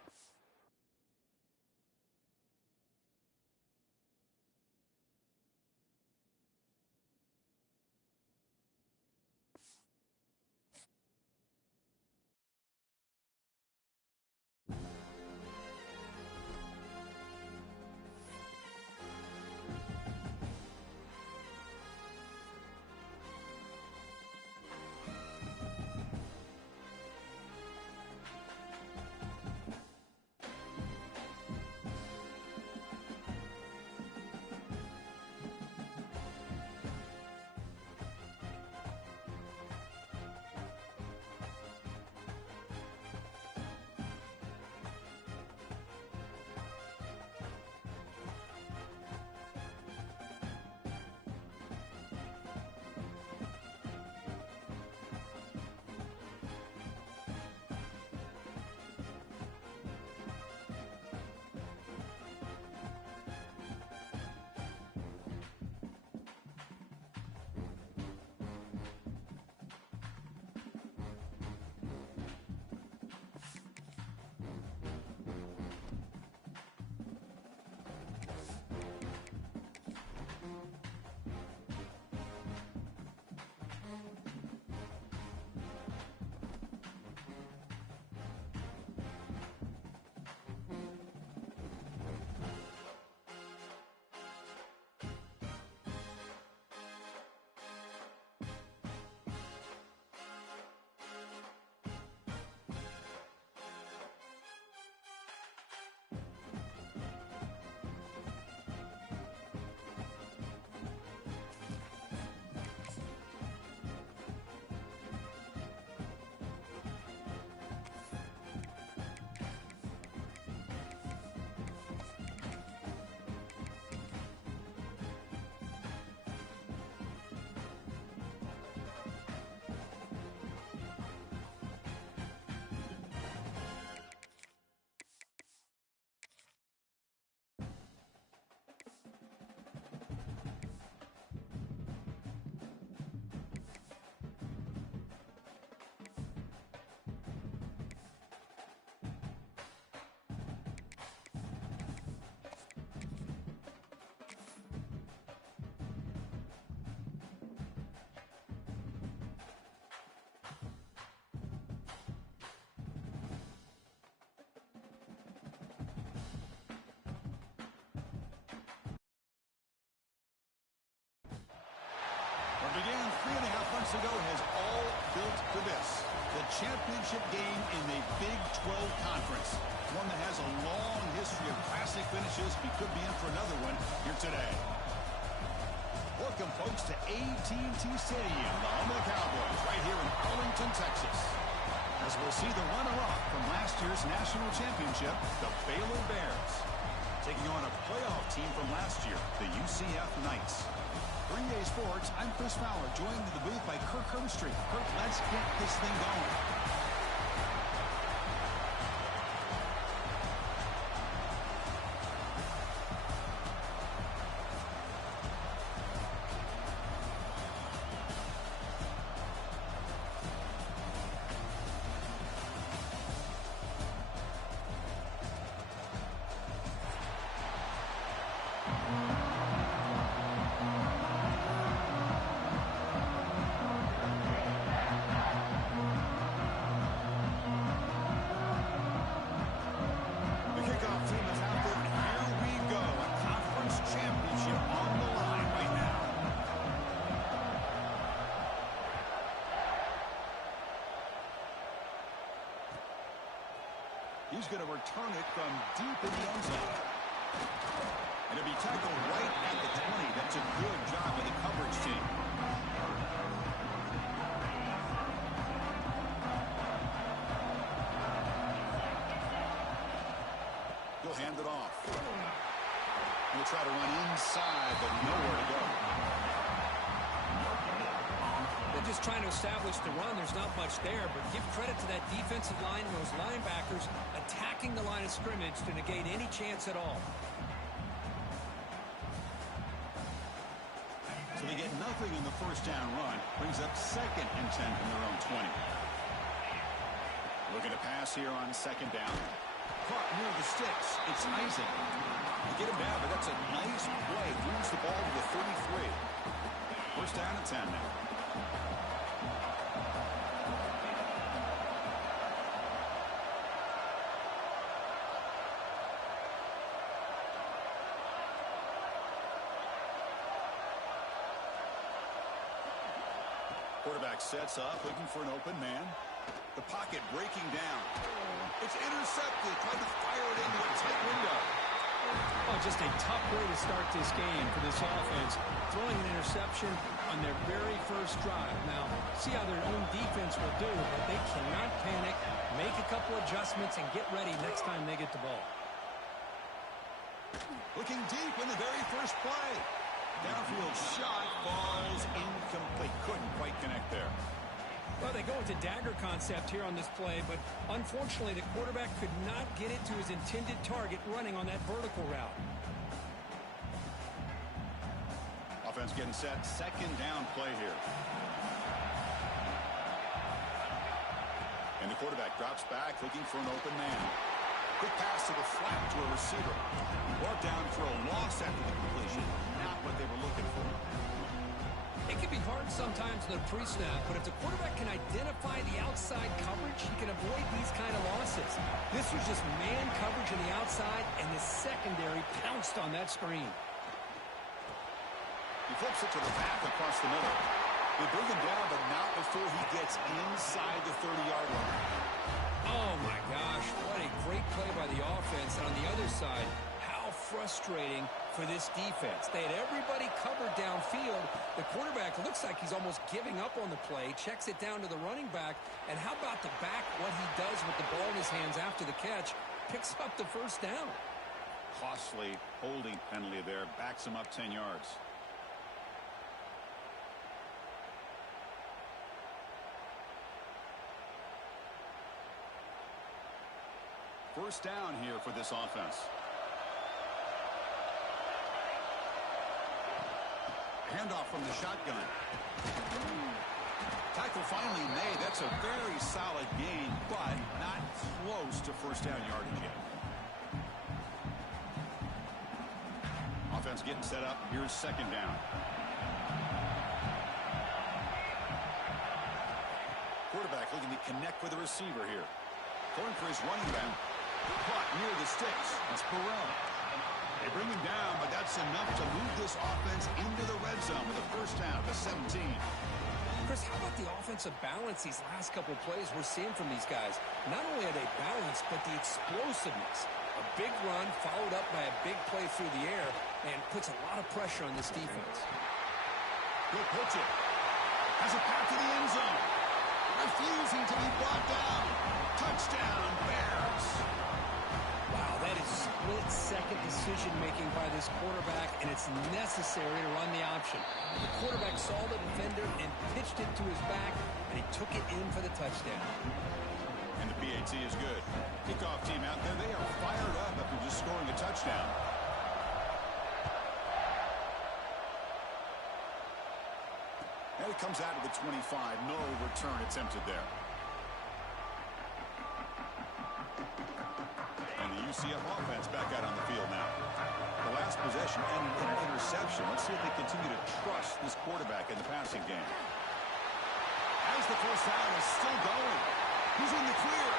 What began 3.5 months ago has all built to this. The championship game in the Big 12 Conference. One that has a long history of classic finishes. We could be in for another one here today. Welcome, folks, to AT&T Stadium, the home of the Cowboys, right here in Arlington, Texas. As we'll see the runner-up from last year's national championship, the Baylor Bears, taking on a playoff team from last year, the UCF Knights. 3A Sports, I'm Chris Fowler, joined in the booth by Kirk Herbstreit. Kirk, let's get this thing going. He's going to return it from deep in the end zone. And it'll be tackled right at the 20. That's a good job hand it off. We'll try to run inside, but nowhere to go. They're just trying to establish the run. There's not much there, but give credit to that defensive line and those linebackers attacking the line of scrimmage to negate any chance at all. So they get nothing in the first down run. Brings up 2nd and 10 from their own 20. Looking to pass here on 2nd down. Caught near the sticks. It's Isaac. They get him down, but that's a nice play. Moves the ball to the 33. First down and 10 now. Quarterback sets up, looking for an open man. The pocket breaking down. It's intercepted. Trying to fire it into a tight window. Oh, just a tough way to start this game for this offense. Throwing an interception on their very first drive. Now, see how their own defense will do, but they cannot panic, make a couple adjustments, and get ready next time they get the ball. Looking deep in the very first play. Downfield shot falls incomplete. Couldn't quite connect there. Well, they go with the dagger concept here on this play, but unfortunately the quarterback could not get it to his intended target running on that vertical route. Offense getting set. 2nd down play here. And the quarterback drops back looking for an open man. Quick pass to the flat to a receiver. Brought down for a loss after the completion. Not what they were looking for. It can be hard sometimes in the pre-snap, but if the quarterback can identify the outside coverage, he can avoid these kind of losses. This was just man coverage on the outside, and the secondary pounced on that screen. He flips it to the back across the middle. They bring him down, but not before he gets inside the 30-yard line. Oh, my gosh. What a great play by the offense. And on the other side, how frustrating for this defense. They had everybody covered downfield. The quarterback looks like he's almost giving up on the play, checks it down to the running back, and how about the back, what he does with the ball in his hands after the catch, picks up the first down. Costly holding penalty there, backs him up 10 yards. First down here for this offense. Handoff from the shotgun. Tackle finally made. That's a very solid gain, but not close to first down yardage yet. Offense getting set up. Here's 2nd down. Quarterback looking to connect with the receiver here. Going for his running back. Caught near the sticks. It's Burrell. They bring him down, but that's enough to move this offense into the red zone with a first down to 17. Chris, how about the offensive balance these last couple of plays we're seeing from these guys? Not only are they balanced, but the explosiveness. A big run followed up by a big play through the air and puts a lot of pressure on this defense. He'll pitch it. Has a pass to the end zone. Refusing to be brought down. Touchdown, Bears. Wow, that is split-second decision-making by this quarterback, and it's necessary to run the option. The quarterback saw the defender and pitched it to his back, and he took it in for the touchdown. And the PAT is good. Kickoff team out there, they are fired up after just scoring a touchdown. And it comes out of the 25. No return attempted there. And the UCF offense back out on the field now. The last possession ended in an interception. Let's see if they continue to trust this quarterback in the passing game. As the first down is still going. He's in the clear.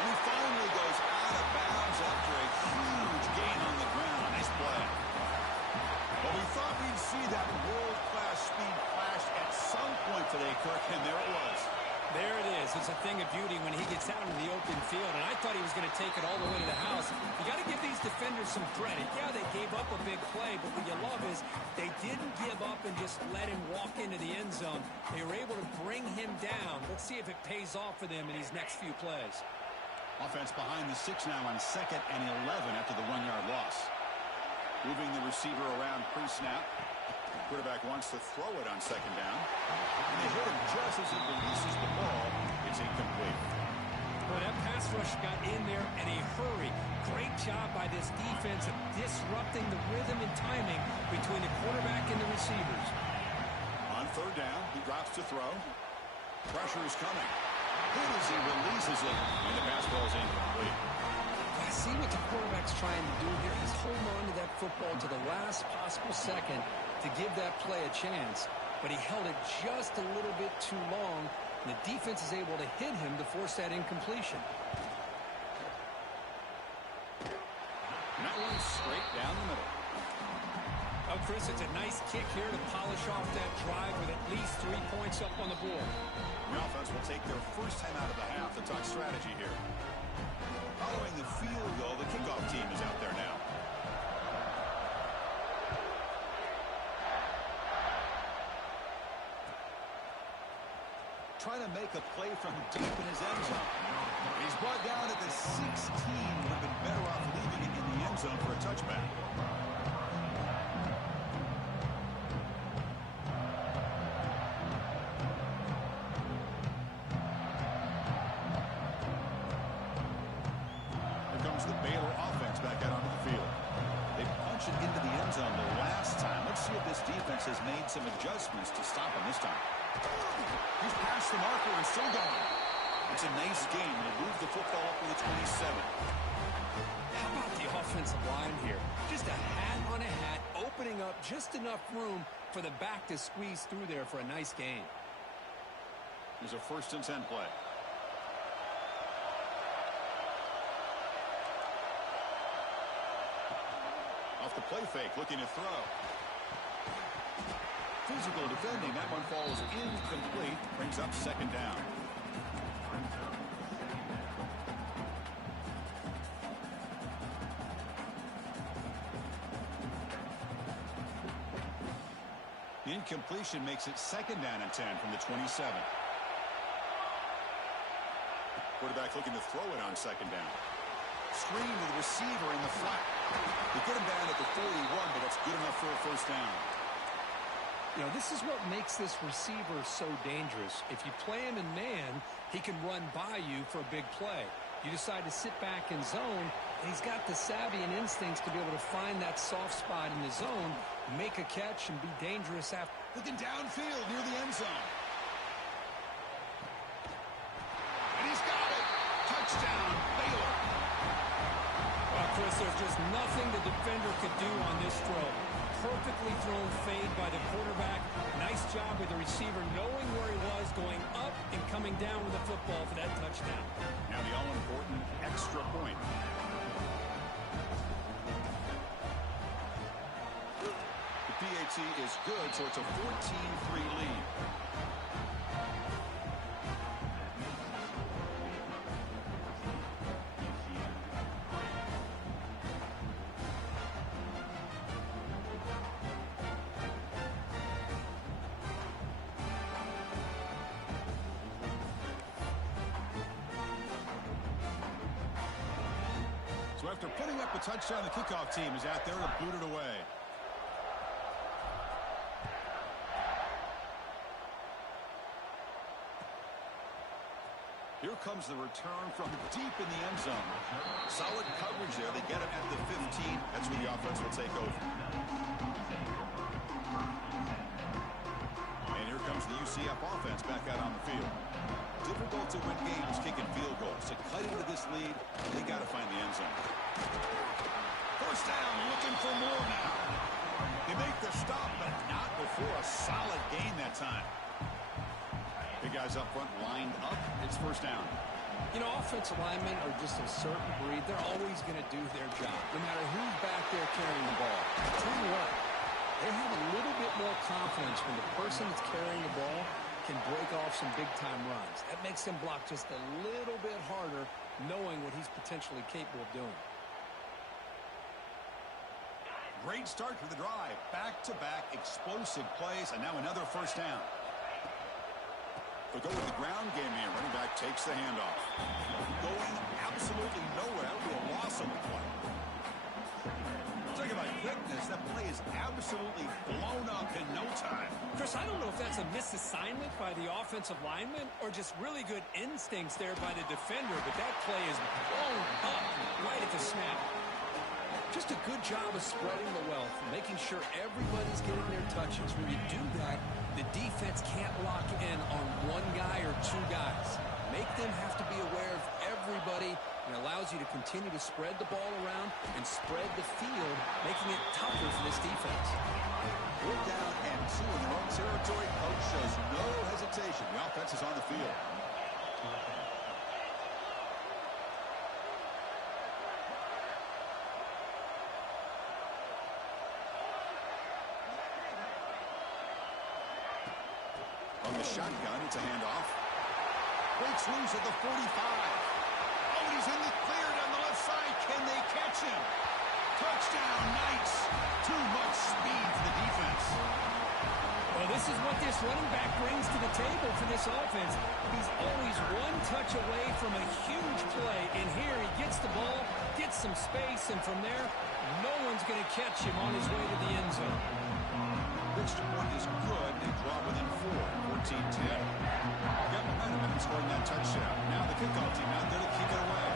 And he finally goes out of bounds after a huge gain on the ground. Nice play. Well, we thought we'd see that world-class speed flash at some point today, Kirk, and there it was. There it is. It's a thing of beauty when he gets out into the open field, and I thought he was going to take it all the way to the house. You got to give these defenders some credit. Yeah, they gave up a big play, but what you love is they didn't give up and just let him walk into the end zone. They were able to bring him down. Let's see if it pays off for them in these next few plays. Offense behind the 6 now on 2nd and 11 after the 1-yard loss. Moving the receiver around pre-snap. Quarterback wants to throw it on 2nd down. And they hit him just as he releases the ball. It's incomplete. Well, that pass rush got in there in a hurry. Great job by this defense of disrupting the rhythm and timing between the quarterback and the receivers. On 3rd down, he drops to throw. Pressure is coming. Hit as he releases it, and the pass ball is incomplete. I see what the quarterback's trying to do here. He's holding on to that football to the last possible second to give that play a chance, but he held it just a little bit too long, and the defense is able to hit him to force that incompletion. And that one's straight down the middle. Oh, Chris, it's a nice kick here to polish off that drive with at least 3 points up on the board. The offense will take their first time out of the half to talk strategy here. Following the field goal, the kickoff team is out there now. Trying to make a play from deep in his end zone. He's brought down at the 16. Would have been better off leaving it in the end zone for a touchback. Here comes the Baylor offense back out onto the field. They punch it into the end zone the last time. Let's see if this defense has made some adjustments to stop him this time. He's past the marker and still going. It's a nice game. They move the football up to the 27. How about the offensive line here? Just a hat on a hat, opening up just enough room for the back to squeeze through there for a nice gain. There's a 1st and 10 play. Off the play fake, looking to throw. Physical defending. That one falls incomplete. Brings up 2nd down. The incompletion makes it 2nd down and 10 from the 27. Quarterback looking to throw it on 2nd down. Screen to the receiver in the flat. They get him down at the 41, but that's good enough for a 1st down. You know, this is what makes this receiver so dangerous. If you play him in man, he can run by you for a big play. You decide to sit back in zone, and he's got the savvy and instincts to be able to find that soft spot in the zone, make a catch, and be dangerous after. Looking downfield near the end zone. And he's got it. Touchdown, Baylor. Well, Chris, there's just nothing the defender could do on this throw. Perfectly thrown fade by the quarterback. Nice job with the receiver knowing where he was, going up and coming down with the football for that touchdown. Now the all-important extra point. The PAT is good, so it's a 14-3 lead. So after putting up a touchdown, the kickoff team is out there to boot it away. Here comes the return from deep in the end zone. Solid coverage there. They get it at the 15. That's where the offense will take over. And here comes the UCF offense back out on the field. Difficult to win games kicking field goals. To cut into this lead, they got to find the end zone. 1st down, looking for more now. They make the stop, but not before a solid gain that time. Big guys up front lined up. It's 1st down. You know, offensive linemen are just a certain breed. They're always going to do their job, no matter who's back there carrying the ball. I'll tell you what, they have a little bit more confidence when the person that's carrying the ball can break off some big-time runs. That makes them block just a little bit harder, knowing what he's potentially capable of doing. Great start to the drive. Back-to-back explosive plays, and now another 1st down. They'll go with the ground game here. Running back takes the handoff. Going absolutely nowhere. That would be a loss on the play. Talking about quickness, that play is absolutely blown up in no time. Chris, I don't know if that's a misassignment by the offensive lineman or just really good instincts there by the defender, but that play is blown up right at the snap. Just a good job of spreading the wealth, making sure everybody's getting their touches. When you do that, the defense can't lock in on one guy or two guys. Make them have to be aware of everybody. It allows you to continue to spread the ball around and spread the field, making it tougher for this defense. 4th down and 2 in their own territory. Coach shows no hesitation. The offense is on the field. On the shotgun, it's a handoff. Breaks loose at the 45. Oh, he's in the clear down the left side. Can they catch him? Touchdown, Knights. Too much speed for the defense. Well, this is what this running back brings to the table for this offense. He's always one touch away from a huge play. And here he gets the ball, gets some space, and from there, no one's going to catch him on his way to the end zone. Extra point is good. They draw within 4, 14-10. Got momentum in scoring that touchdown. Now the kickoff team out there to kick it away.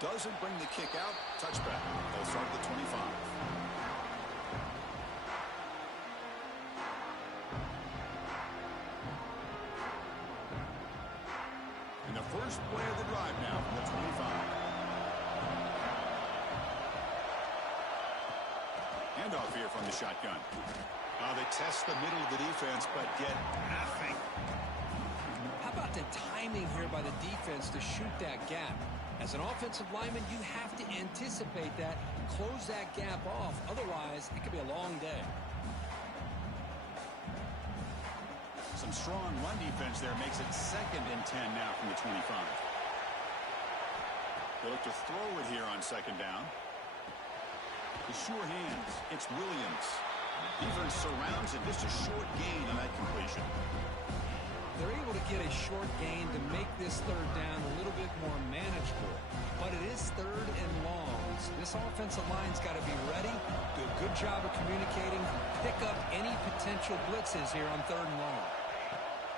Doesn't bring the kick out. Touchback. They'll start at the 25. And the first play of the drive now from the 25. Handoff here from the shotgun. They test the middle of the defense, but get nothing. How about the timing here by the defense to shoot that gap? As an offensive lineman, you have to anticipate that, close that gap off. Otherwise, it could be a long day. Some strong run defense there makes it 2nd and 10 now from the 25. They look to throw it here on 2nd down. The sure hands. It's Williams. Defense surrounds it. Just a short gain on that completion. They're able to get a short gain to make this 3rd down a little bit more manageable. But it is 3rd and long. So this offensive line's got to be ready, do a good job of communicating, pick up any potential blitzes here on 3rd and long.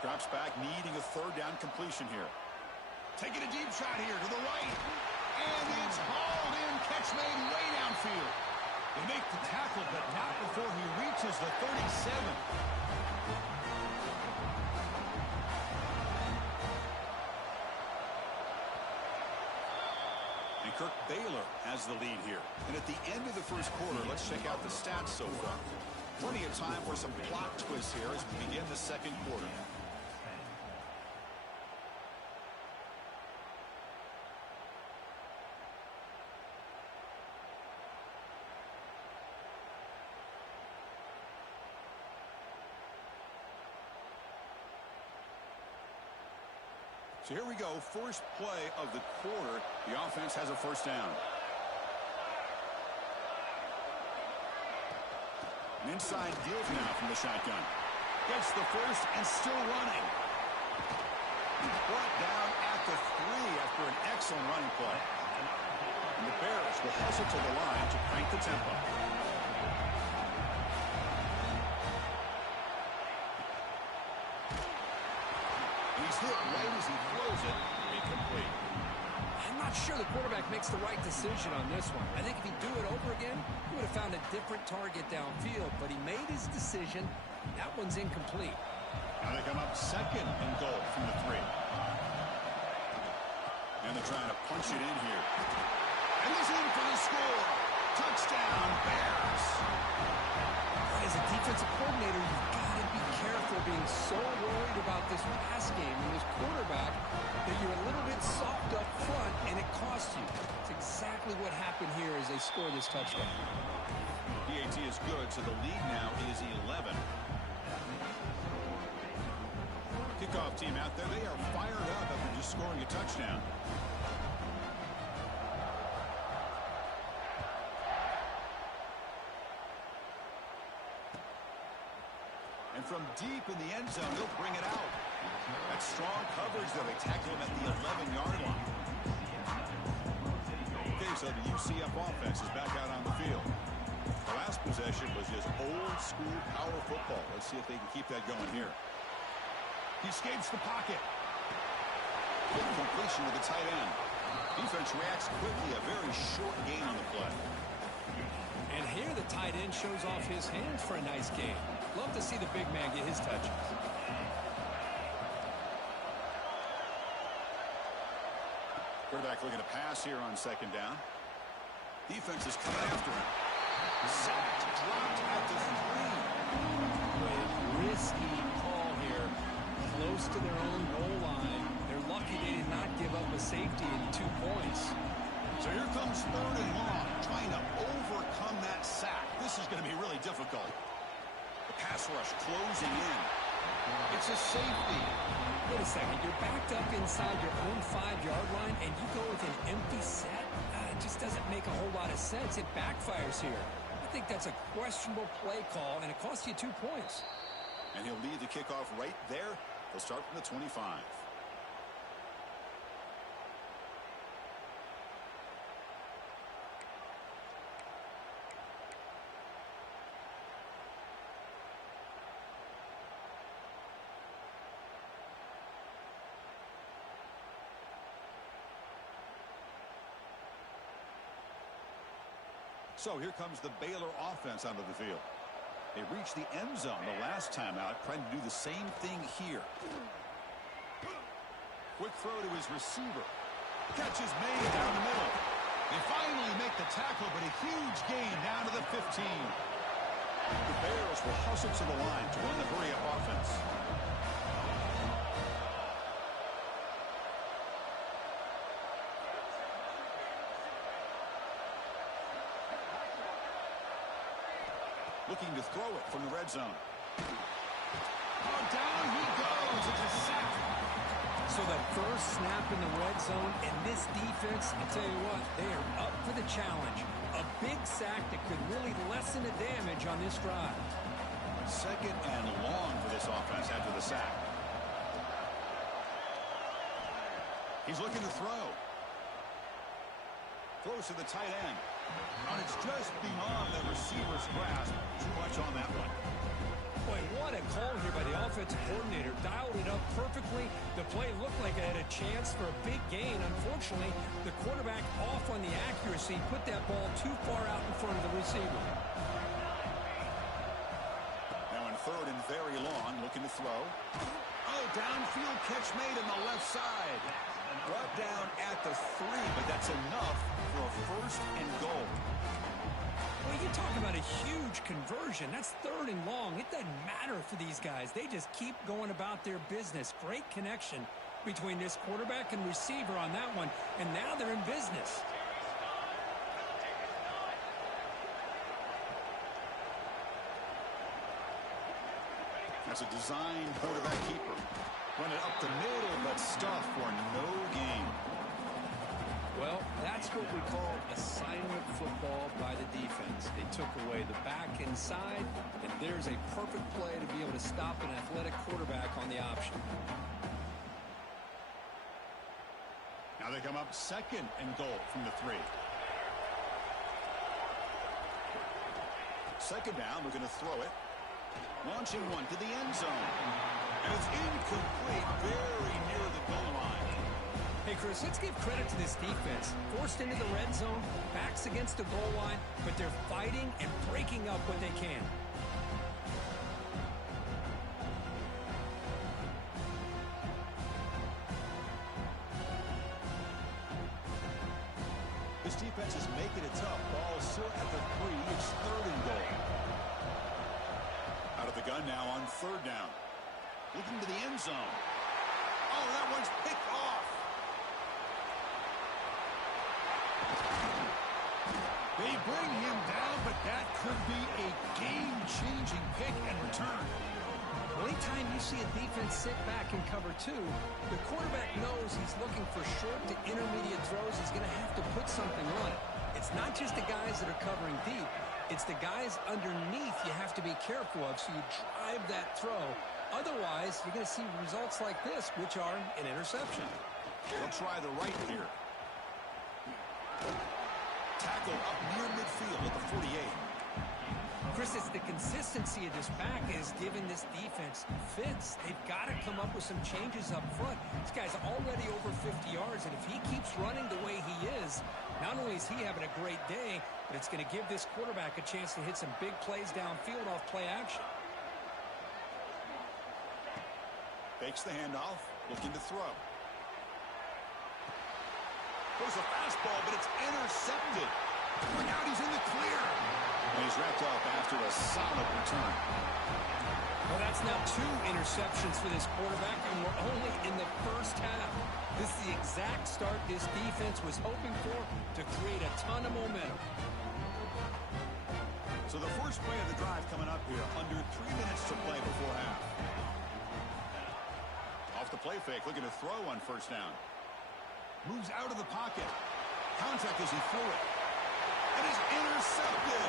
Drops back, needing a 3rd down completion here. Taking a deep shot here to the right. And it's hauled in. Catch made way downfield. They make the tackle, but not before he reaches the 37. And Kirk Baylor has the lead here. And at the end of the first quarter, let's check out the stats so far. Plenty of time for some plot twists here as we begin the 2nd quarter. So here we go, first play of the quarter. The offense has a 1st down. An inside give now from the shotgun. Gets the first and still running. Brought down at the 3 after an excellent running play. And the Bears will hustle to the line to crank the tempo. He's hit right as he throws it. Incomplete. I'm not sure the quarterback makes the right decision on this one. I think if he'd do it over again, he would have found a different target downfield. But he made his decision. That one's incomplete. Now they come up 2nd and goal from the 3. And they're trying to punch it in here. And he's in for the score. Touchdown, Bears. As a defensive coordinator, you've got to be careful being so worried about this pass game and this quarterback that you're a little bit soft up front and it costs you. It's exactly what happened here as they score this touchdown. PAT is good, so the lead now is 11. Kickoff team out there, they are fired up after just scoring a touchdown. from deep in the end zone, he'll bring it out. That's strong coverage, though. They tackle him at the 11-yard line. Okay, so the UCF offense is back out on the field. The last possession was just old-school power football. Let's see if they can keep that going here. He escapes the pocket. Good completion to the tight end. Defense reacts quickly. A very short gain on the play. And here the tight end shows off his hands for a nice gain. Love to see the big man get his touches. Quarterback looking to pass here on second down. Defense is coming after him. Sacked, dropped at the 3. Risky call here. Close to their own goal line. They're lucky they did not give up a safety in 2 points. So here comes third and long, trying to overcome that sack. This is going to be really difficult. The pass rush closing in. It's a safety. Wait a second. You're backed up inside your own 5-yard line, and you go with an empty set? It just doesn't make a whole lot of sense. It backfires here. I think that's a questionable play call, and it costs you 2 points. And he'll lead the kickoff right there. They'll start from the 25. So here comes the Baylor offense onto the field. They reached the end zone the last time out, trying to do the same thing here. Quick throw to his receiver. Catch is made down the middle. They finally make the tackle, but a huge gain down to the 15. The Bears will hustle to the line to run the hurry-up offense. Looking to throw it from the red zone. Oh, down he goes. It's a sack. So that first snap in the red zone, and this defense, I tell you what, they are up for the challenge. A big sack that could really lessen the damage on this drive. Second and long for this offense after the sack. He's looking to throw. Throws to the tight end. And it's just beyond the receiver's grasp. Too much on that one. Boy, what a call here by the offensive coordinator. Dialed it up perfectly. The play looked like it had a chance for a big gain. Unfortunately, the quarterback off on the accuracy, put that ball too far out in front of the receiver. Now in third and very long, looking to throw. Oh, downfield catch made on the left side. Brought down at the 3, but that's enough for a first and goal. Well, you're talking about a huge conversion. That's third and long. It doesn't matter for these guys. They just keep going about their business. Great connection between this quarterback and receiver on that one, and now they're in business. That's a design quarterback keeper. Run it up the middle, but stuff for no gain. Well, that's what we call assignment football by the defense. They took away the back inside, and there's a perfect play to be able to stop an athletic quarterback on the option. Now they come up second and goal from the 3. Second down, we're going to throw it. Launching one to the end zone. And it's incomplete, very near the goal line. Hey, Chris, let's give credit to this defense. Forced into the red zone, backs against the goal line, but they're fighting and breaking up what they can. This defense is making it tough. Ball still at the 3. It's third and goal. Out of the gun now on third down. Looking to the end zone. Oh, that one's picked off. They bring him down, but that could be a game-changing pick and return. Well, anytime you see a defense sit back and cover 2, the quarterback knows he's looking for short to intermediate throws. He's going to have to put something on it. It's not just the guys that are covering deep. It's the guys underneath you have to be careful of, so you drive that throw. Otherwise, you're going to see results like this, which are an interception. They'll try the right here. Tackle up near midfield at the 48. Chris, it's the consistency of this back is giving this defense fits. They've got to come up with some changes up front. This guy's already over 50 yards, and if he keeps running the way he is, not only is he having a great day, but it's going to give this quarterback a chance to hit some big plays downfield off play action. Fakes the handoff, looking to throw. Throws a fastball, but it's intercepted. Look out, he's in the clear. And he's wrapped up after a solid return. Well, that's now 2 interceptions for this quarterback, and we're only in the first half. This is the exact start this defense was hoping for to create a ton of momentum. So the first play of the drive coming up here, under 3 minutes to play before half. Off the play fake, looking to throw on first down. Moves out of the pocket. Contact as he threw it. And is intercepted.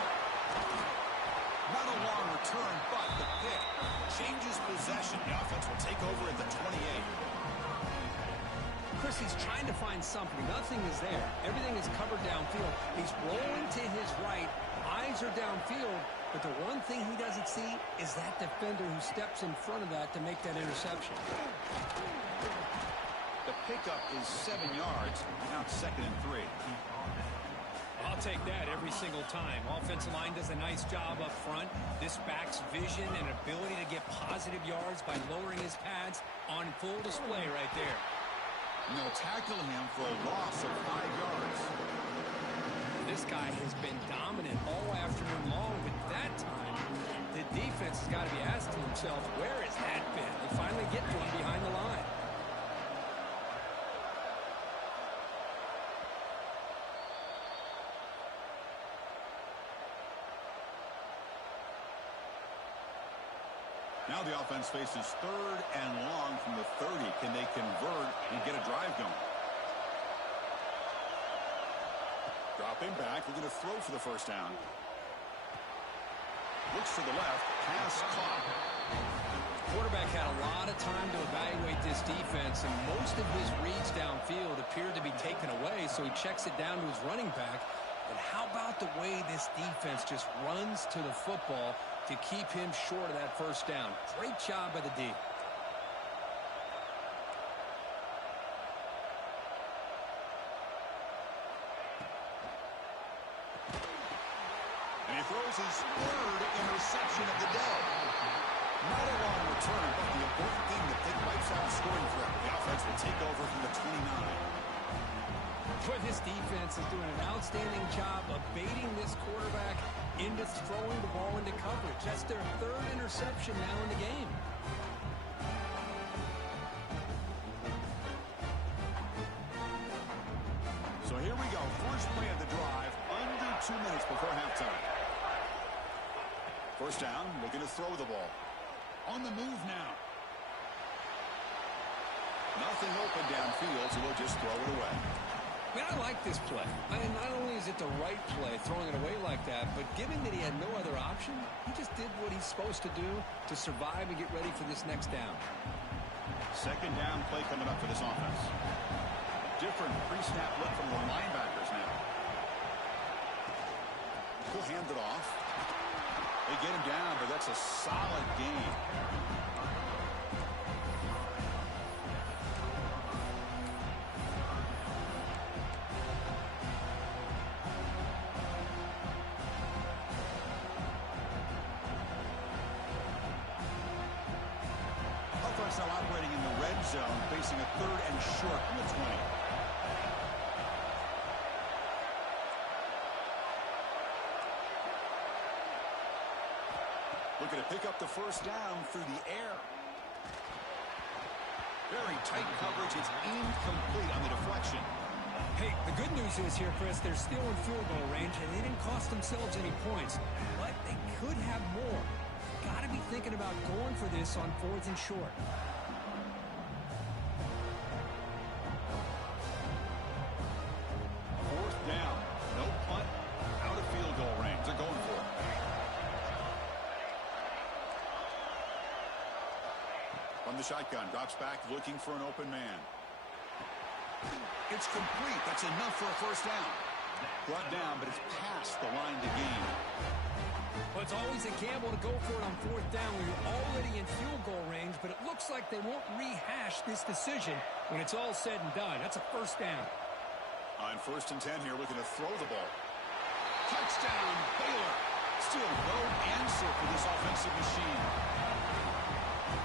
Not a long return, but the pick changes possession. The offense will take over at the 28. Chris, he's trying to find something. Nothing is there. Everything is covered downfield. He's rolling to his right. Eyes are downfield. But the one thing he doesn't see is that defender who steps in front of that to make that interception. The pickup is 7 yards. Now it's 2nd and 3. I'll take that every single time. Offensive line does a nice job up front. This back's vision and ability to get positive yards by lowering his pads on full display right there. And they'll tackle him for a loss of 5 yards. This guy has been dominant all afternoon long, but that time, the defense has got to be asking themselves, where has that been? They finally get to him behind the line. Now the offense faces 3rd and long from the 30. Can they convert and get a drive going? Dropping back. We're going to throw for the first down. Looks to the left. Pass caught. Quarterback had a lot of time to evaluate this defense, and most of his reads downfield appeared to be taken away, so he checks it down to his running back. But how about the way this defense just runs to the football to keep him short of that first down? Great job by the D. And he throws his 3rd interception of the day. Not a long return, but the important thing that they wipes out a scoring threat. The offense will take over from the 29. But this defense is doing an outstanding job of baiting this quarterback into throwing the ball into coverage. That's their 3rd interception now in the game. So here we go. First play of the drive, under 2 minutes before halftime. First down, looking to throw the ball. On the move now. Nothing open downfield, so they'll just throw it away. Man, I like this play. I mean, not only is it the right play, throwing it away like that, but given that he had no other option, he just did what he's supposed to do to survive and get ready for this next down. Second down play coming up for this offense. Different pre-snap look from the linebackers now. He'll hand it off. They get him down, but that's a solid game. Offense now operating in the red zone, facing a 3rd and short from the 20. Looking to pick up the first down through the air. Very tight coverage. It's incomplete on the deflection. Hey, the good news is here, Chris, they're still in field goal range, and they didn't cost themselves any points. But they could have more. Got to be thinking about going for this on 4th and short. Fourth down. No punt, shotgun. Drops back looking for an open man. It's complete. That's enough for a first down. Brought down, but it's past the line to gain. Well, it's always a gamble to go for it on fourth down when you're already in field goal range, but it looks like they won't rehash this decision when it's all said and done. That's a first down. On 1st and 10 here, looking to throw the ball. Touchdown, Baylor. Still no answer for this offensive machine.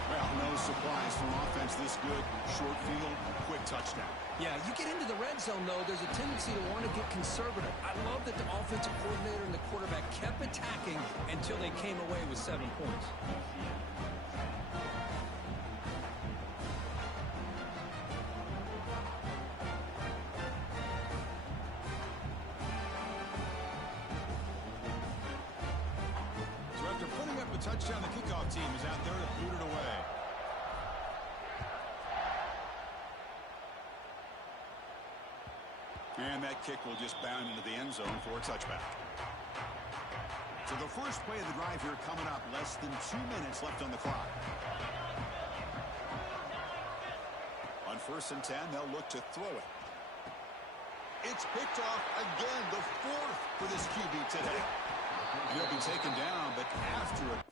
Well, no surprise from offense this good. Short field, quick touchdown. Yeah, you get into the red zone, though, there's a tendency to want to get conservative. I love that the offensive coordinator and the quarterback kept attacking until they came away with 7 points. So after putting up a touchdown, the kickoff team is out there to boot it away. And that kick will just bound into the end zone for a touchback. So the first play of the drive here coming up. Less than 2 minutes left on the clock. On 1st and 10, they'll look to throw it. It's picked off again. The 4th for this QB today. He'll be taken down, but after a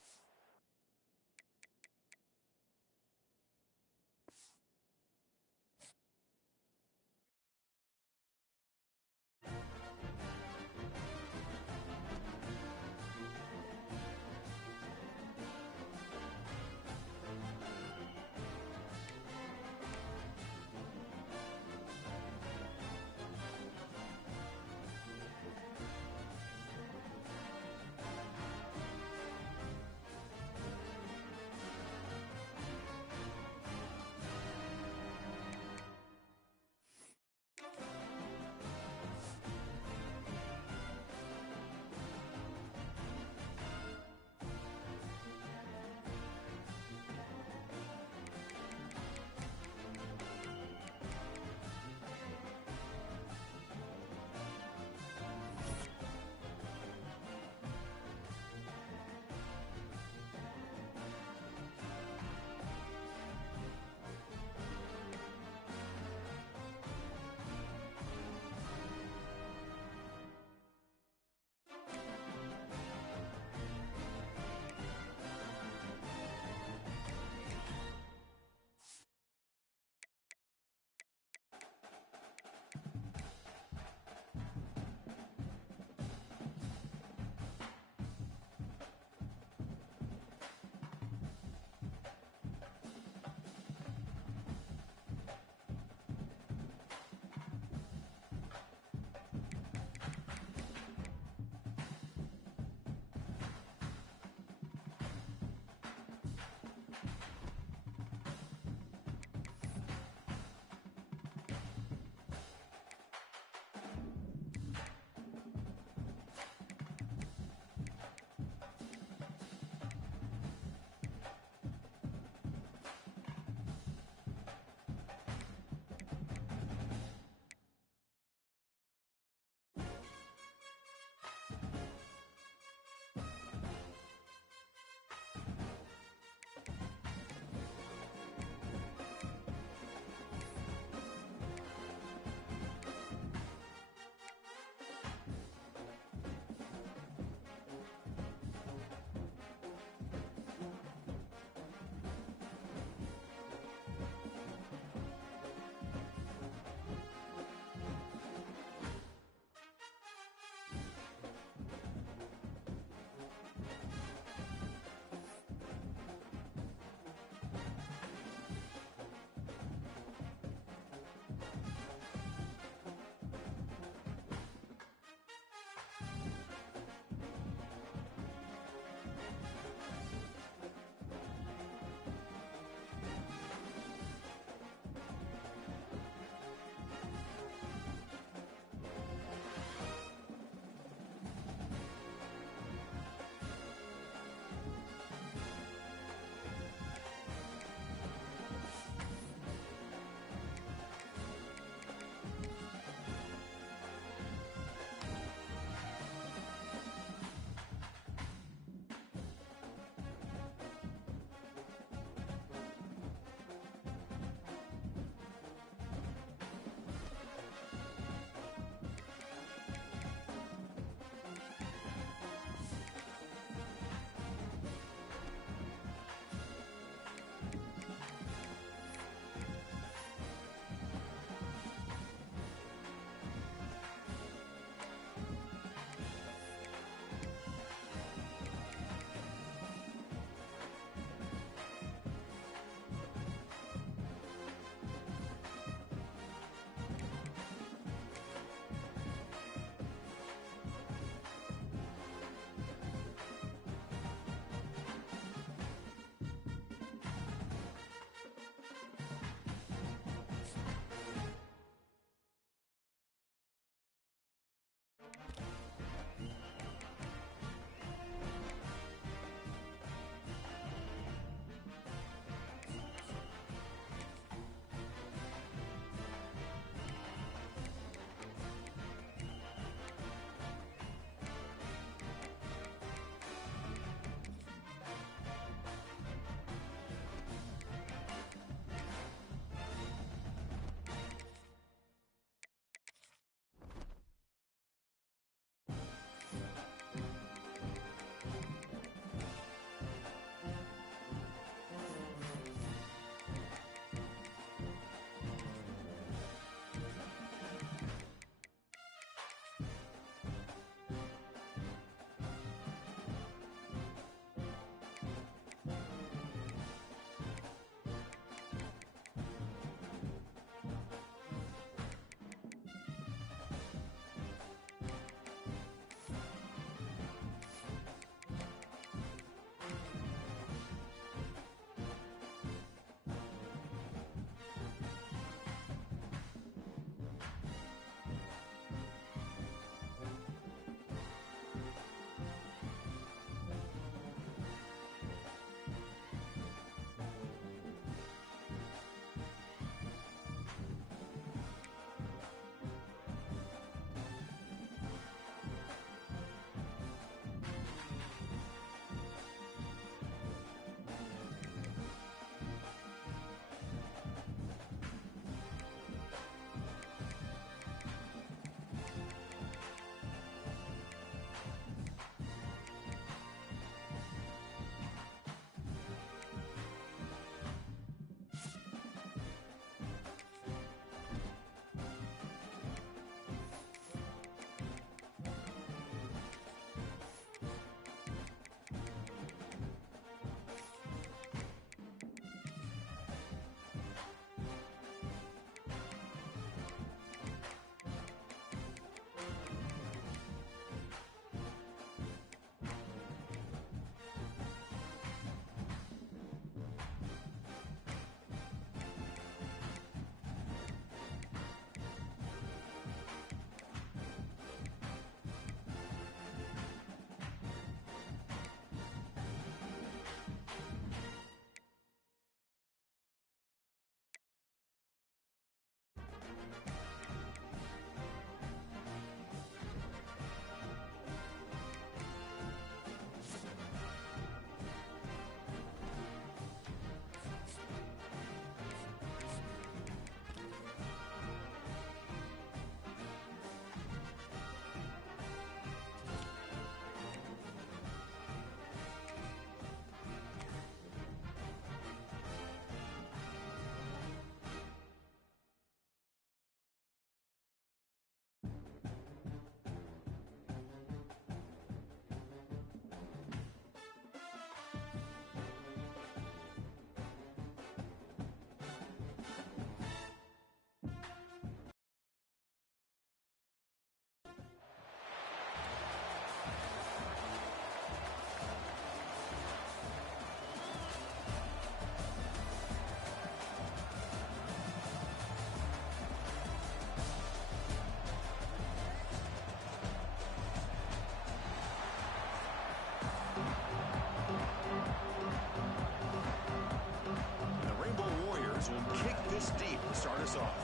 this off.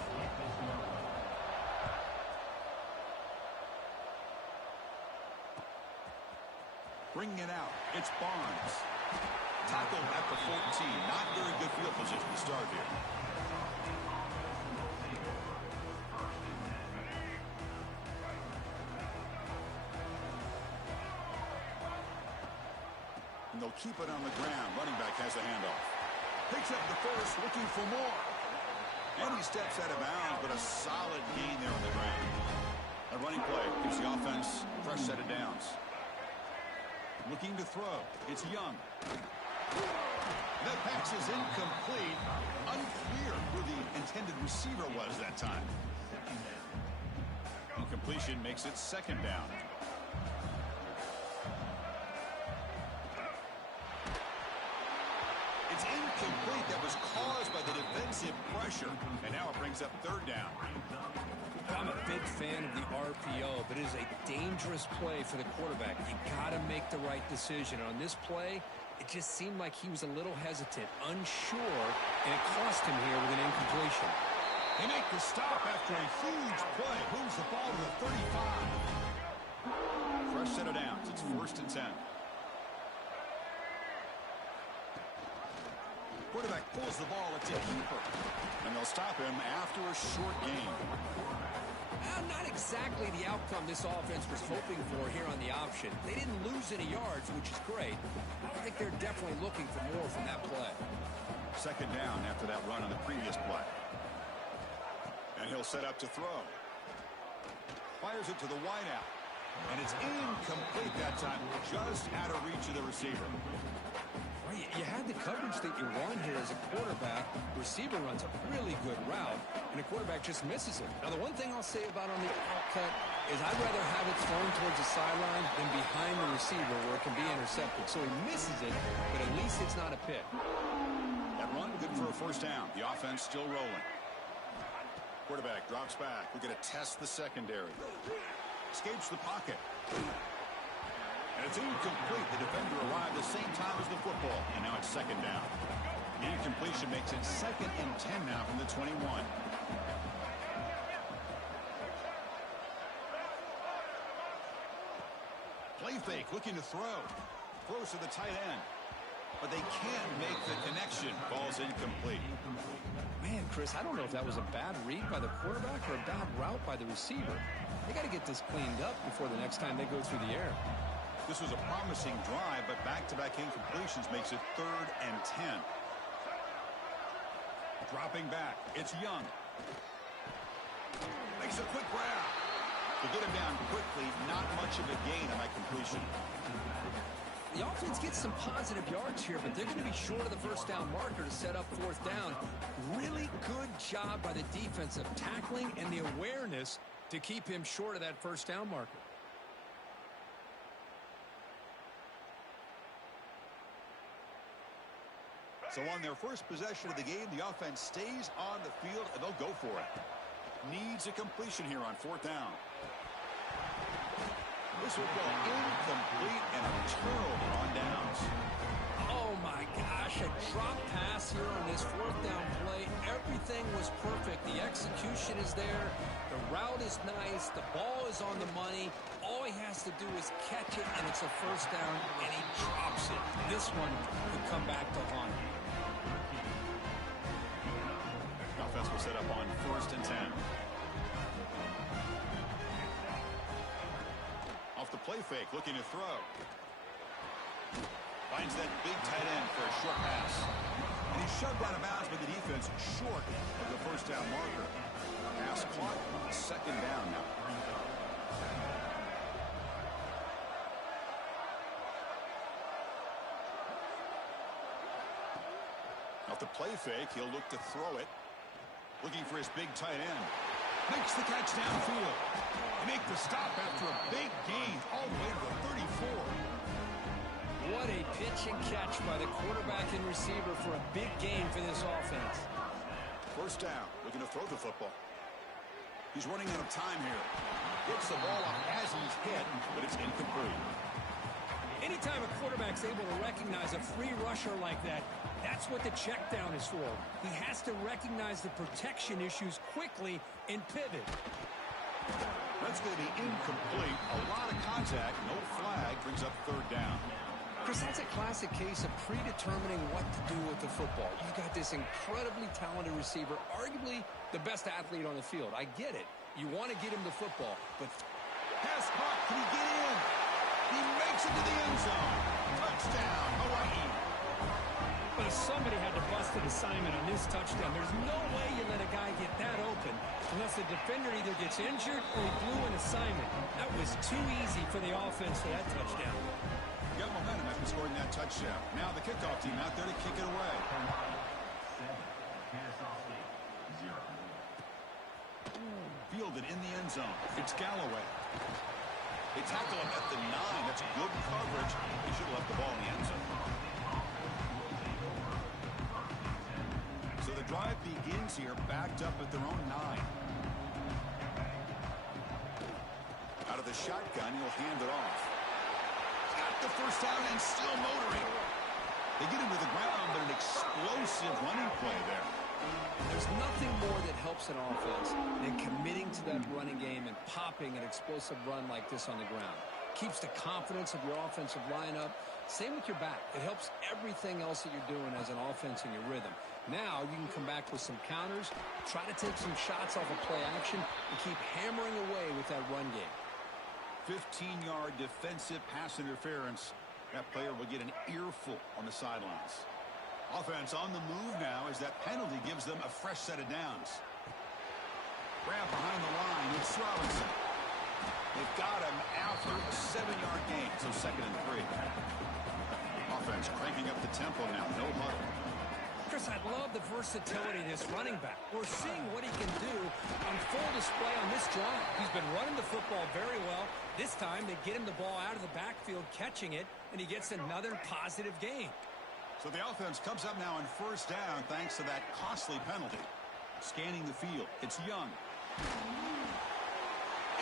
Bringing it out. It's Barnes. Tackled at the 14. Not very good field position to start here. And they'll keep it on the ground. Running back has the handoff. Picks up the first, looking for more. And he steps out of bounds, but a solid gain there on the ground. A running play gives the offense a fresh set of downs. Looking to throw. It's Young. That pass is incomplete. Unclear who the intended receiver was that time. Incompletion makes it second down. It's incomplete. That was caused by the defensive pressure. And now it brings up third down. I'm a big fan of the RPO, but it is a dangerous play for the quarterback. You got to make the right decision. On this play, it just seemed like he was a little hesitant, unsure, and it cost him here with an incompletion. They make the stop after a huge play. Moves the ball to the 35. Fresh set of downs. It's 1st and 10. Quarterback pulls the ball. It's a keeper. And they'll stop him after a short gain. Not exactly the outcome this offense was hoping for here on the option. They didn't lose any yards, which is great. I think they're definitely looking for more from that play. Second down after that run on the previous play. And he'll set up to throw. Fires it to the wideout. And it's incomplete that time, just out of reach of the receiver. Well, you had the coverage that you want here as a quarterback. Receiver runs a really good route, and the quarterback just misses it. Now, the one thing I'll say about on the outcut is I'd rather have it thrown towards the sideline than behind the receiver where it can be intercepted. So he misses it, but at least it's not a pick. That run, good for a first down. The offense still rolling. Quarterback drops back. We're going to test the secondary. Escapes the pocket. And it's incomplete. The defender arrived the same time as the football. And now it's second down. The incompletion makes it 2nd and 10 now from the 21. Play fake, looking to throw. Throws to the tight end. But they can't make the connection. Ball's incomplete. Man, Chris, I don't know if that was a bad read by the quarterback or a bad route by the receiver. They got to get this cleaned up before the next time they go through the air. This was a promising drive, but back-to-back incompletions makes it 3rd and 10. Dropping back, it's Young. Makes a quick grab. To get him down quickly, not much of a gain on that completion. The offense gets some positive yards here, but they're going to be short of the first down marker to set up 4th down. Really good job by the defense of tackling and the awareness to keep him short of that first down marker. So on their first possession of the game, the offense stays on the field, and they'll go for it. Needs a completion here on 4th down. This will go incomplete and a turnover on downs. Oh, my gosh. A drop pass here on this 4th down play. Everything was perfect. The execution is there. The route is nice. The ball is on the money. All he has to do is catch it, and it's a first down, and he drops it. This one could come back to haunt him. Offense will set up on 1st and 10. Off the play fake, looking to throw. Finds that big tight end for a short pass. And he's shoved out of bounds by the defense short of the first down marker. Pass caught, second down now. Off the play fake, he'll look to throw it. Looking for his big tight end. Makes the catch downfield. They make the stop after a big gain all the way to the 34. What a pitch and catch by the quarterback and receiver for a big gain for this offense. First down, looking to throw the football. He's running out of time here. Gets the ball off as he's hit, but it's incomplete. Anytime a quarterback's able to recognize a free rusher like that, That's what the check down is for. He has to recognize the protection issues quickly and pivot. That's going to be incomplete. A lot of contact. No flag. Brings up third down. Chris, that's a classic case of predetermining what to do with the football. You've got this incredibly talented receiver, arguably the best athlete on the field. I get it. You want to get him the football, but... Pass caught. Can he get in? He makes it to the end zone. Touchdown, Hawaii. But somebody had to bust an assignment on this touchdown. There's no way you let a guy get that open unless the defender either gets injured or he blew an assignment. That was too easy for the offense for that touchdown. Got momentum after scoring that touchdown. Now the kickoff team out there to kick it away. Fielded in the end zone. It's Galloway. They tackle him at the 9. That's good coverage. They should have left the ball in the end zone. So the drive begins here, backed up at their own 9. Out of the shotgun, he'll hand it off. Got the first down and still motoring. They get him to the ground, but an explosive running play there. There's nothing more that helps an offense than committing to that running game and popping an explosive run like this on the ground. Keeps the confidence of your offensive lineup. Same with your back. It helps everything else that you're doing as an offense in your rhythm. Now you can come back with some counters, try to take some shots off of play action, and keep hammering away with that run game. 15-yard defensive pass interference. That player will get an earful on the sidelines. Offense on the move now as that penalty gives them a fresh set of downs. Grab behind the line. It's Robinson. They've got him after a 7-yard gain, so 2nd and 3. Offense cranking up the tempo now. No huddle. Chris, I love the versatility of this running back. We're seeing what he can do on full display on this drive. He's been running the football very well. This time they get him the ball out of the backfield, catching it, and he gets another positive gain. So the offense comes up now on first down thanks to that costly penalty. Scanning the field. It's Young.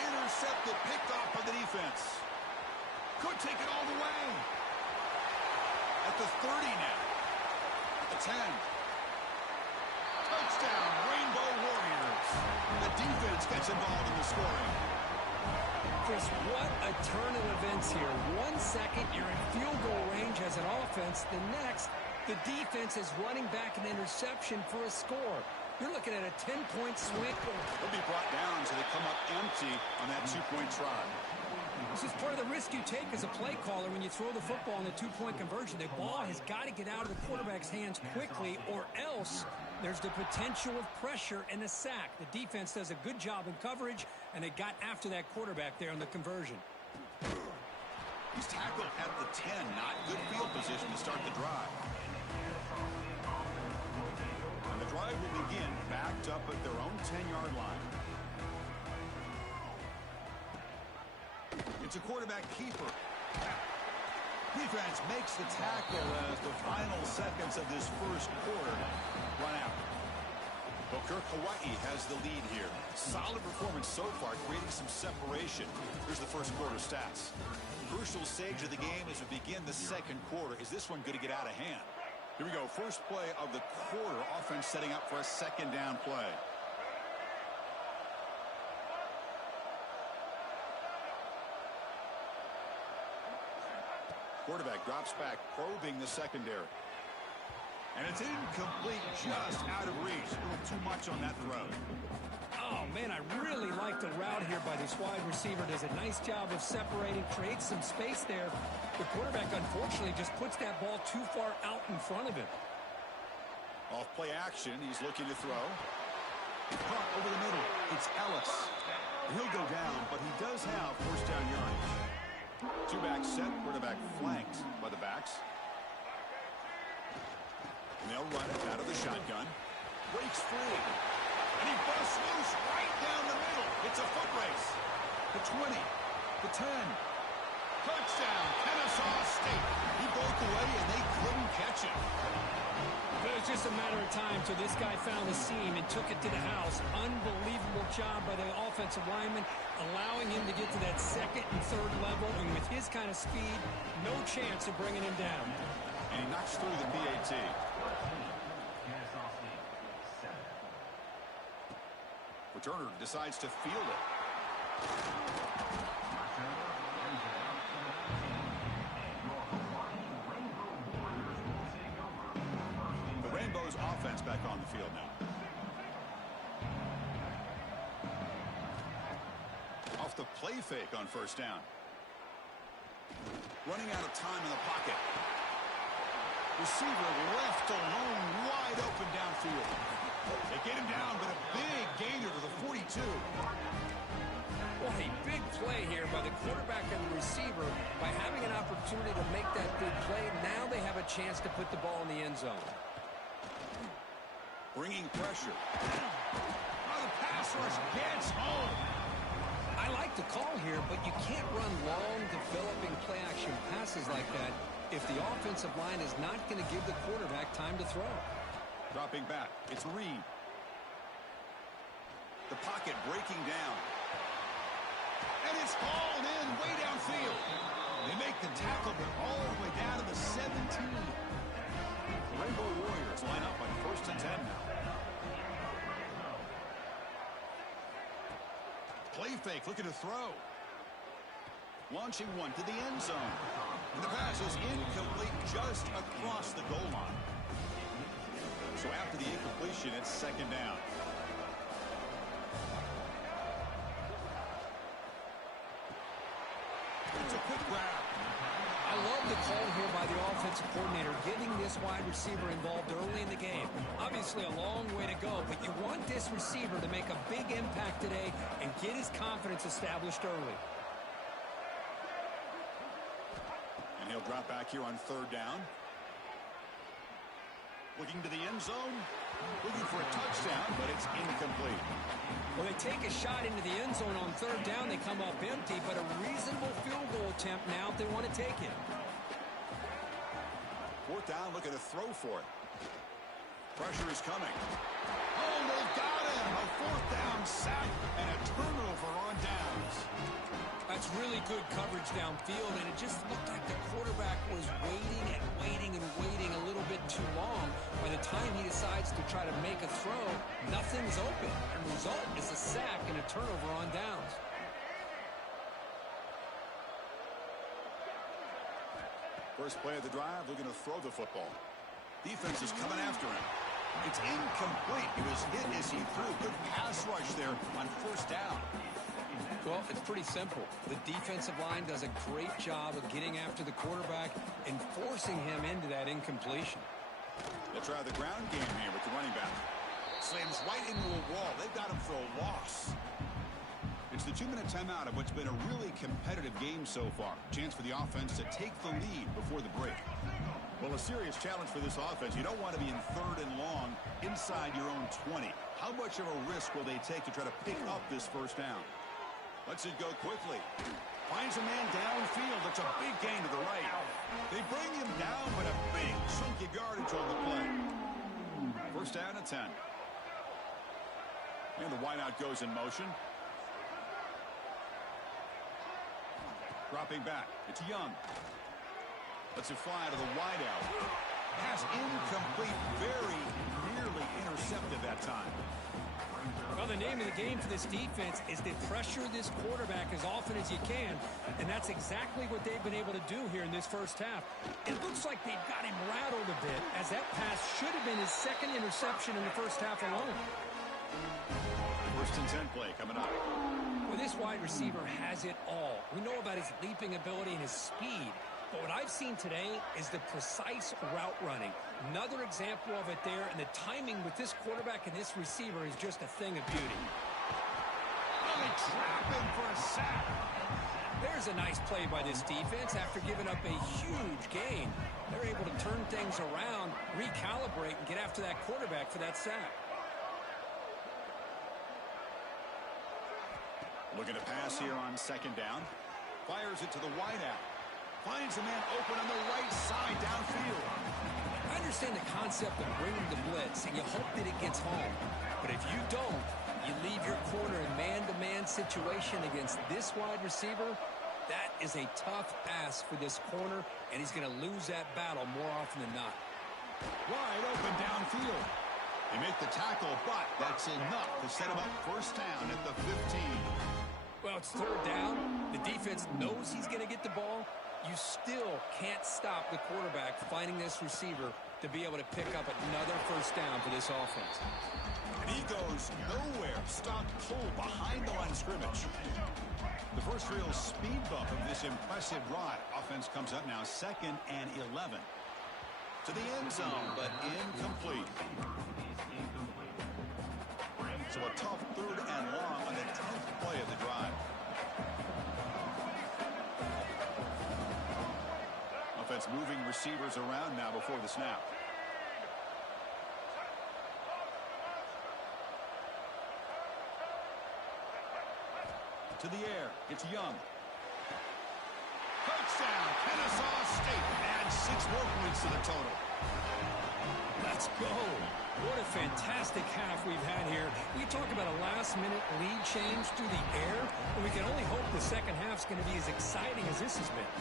Intercepted, picked off by the defense. Could take it all the way. At the 30 now. At the 10. Touchdown, Rainbow Warriors. The defense gets involved in the scoring. Chris, what a turn of events here. 1 second, you're in field goal range as an offense. The next, the defense is running back an interception for a score. You're looking at a 10-point swing. They'll be brought down so they come up empty on that 2-point try. This is part of the risk you take as a play caller when you throw the football on the 2-point conversion. The ball has got to get out of the quarterback's hands quickly, or else there's the potential of pressure and a sack. The defense does a good job in coverage, and they got after that quarterback there on the conversion. He's tackled at the 10. Not good field position to start the drive. And the drive will begin backed up at their own 10-yard line. It's a quarterback keeper. Defense makes the tackle as the final seconds of this first quarter run out. Booker, Hawaii has the lead here. Solid performance so far, creating some separation. Here's the first quarter stats. Crucial stage of the game as we begin the second quarter. Is this one going to get out of hand? Here we go. First play of the quarter. Offense setting up for a 2nd down play. Quarterback drops back, probing the secondary. And it's incomplete, just out of reach. A little too much on that throw. Oh, man, I really like the route here by this wide receiver. Does a nice job of separating, creates some space there. The quarterback, unfortunately, just puts that ball too far out in front of him. Off play action, he's looking to throw. Caught over the middle. It's Ellis. He'll go down, but he does have first down yardage. 2-back set, quarterback flanked by the backs. And they'll run it out of the shotgun. Breaks free. And he busts loose right down the middle. It's a foot race. The 20. The 10. Touchdown, Kennesaw State. He broke away and they couldn't catch him. It was just a matter of time till this guy found the seam and took it to the house. Unbelievable job by the offensive lineman, allowing him to get to that 2nd and 3rd level. And with his kind of speed, no chance of bringing him down. And he knocks through the PAT. returner decides to field it. The Rainbows offense back on the field now. Off the play fake on first down. Running out of time in the pocket. Receiver left alone, wide open downfield. They get him down, but a big gainer to the 42. Well, a big play here by the quarterback and the receiver. By having an opportunity to make that big play, now they have a chance to put the ball in the end zone. Bringing pressure. Oh, the pass rush gets home. I like the call here, but you can't run long, developing play-action passes like that if the offensive line is not going to give the quarterback time to throw. Dropping back. It's Reed. The pocket breaking down. And it's hauled in way downfield. They make the tackle, but all the way down to the 17. The Rainbow Warriors line up on 1st and 10 now. Play fake, looking to throw. Launching one to the end zone. And the pass is incomplete just across the goal line. So after the incompletion, it's 2nd down. It's a quick grab. I love the call here by the offensive coordinator, getting this wide receiver involved early in the game. Obviously a long way to go, but you want this receiver to make a big impact today and get his confidence established early. And he'll drop back here on 3rd down. Looking to the end zone. Looking for a touchdown, but it's incomplete. Well, they take a shot into the end zone on 3rd down. They come up empty, but a reasonable field goal attempt now if they want to take it. 4th down, looking to throw for it. Pressure is coming. Oh, they got him. A 4th down sack and a turnover on downs. That's really good coverage downfield, and it just looked like the quarterback was waiting and waiting and waiting a little bit too long. By the time he decides to try to make a throw, nothing's open. And the result is a sack and a turnover on downs. First play of the drive, looking to throw the football. Defense is coming after him. It's incomplete. He was hit as he threw. Good pass rush there on 1st down. Well, it's pretty simple. The defensive line does a great job of getting after the quarterback and forcing him into that incompletion. They'll try the ground game here with the running back. Slams right into a wall. They've got him for a loss. It's the 2-minute timeout of what's been a really competitive game so far. Chance for the offense to take the lead before the break. Well, a serious challenge for this offense. You don't want to be in 3rd and long inside your own 20. How much of a risk will they take to try to pick up this 1st down? Lets it go quickly. Finds a man downfield. It's a big gain to the right. They bring him down, but a big chunk of yardage on the play. 1st down at 10. And the wideout goes in motion. Dropping back. It's Young. Lets it fly to the wideout. Pass incomplete. Very nearly intercepted that time. Well, the name of the game for this defense is to pressure this quarterback as often as you can, and that's exactly what they've been able to do here in this 1st half. It looks like they've got him rattled a bit, as that pass should have been his 2nd interception in the 1st half alone. 1st and 10 play coming up. Well, this wide receiver has it all. We know about his leaping ability and his speed, but what I've seen today is the precise route running. Another example of it there, and the timing with this quarterback and this receiver is just a thing of beauty. Oh, they trap him for a sack. There's a nice play by this defense after giving up a huge gain. They're able to turn things around, recalibrate, and get after that quarterback for that sack. Looking to pass here on 2nd down. Fires it to the wideout. Finds a man open on the right side downfield. I understand the concept of bringing the blitz, and you hope that it gets home. But if you don't, you leave your corner in man-to-man situation against this wide receiver. That is a tough ask for this corner, and he's going to lose that battle more often than not. Wide open downfield. They make the tackle, but that's enough to set him up first down at the 15. Well, it's third down. The defense knows he's going to get the ball. You still can't stop the quarterback finding this receiver to be able to pick up another first down for this offense. And he goes nowhere. Stopped cold behind the line of scrimmage. The first real speed bump of this impressive drive. Offense comes up now 2nd and 11. To the end zone, but incomplete. So a tough 3rd and long on the 10th play of the drive. Offense moving receivers around now before the snap. To the air, it's Young. Touchdown, Kennesaw State. Add 6 more points to the total. Let's go. What a fantastic half we've had here. We talk about a last-minute lead change through the air, and we can only hope the second half's going to be as exciting as this has been.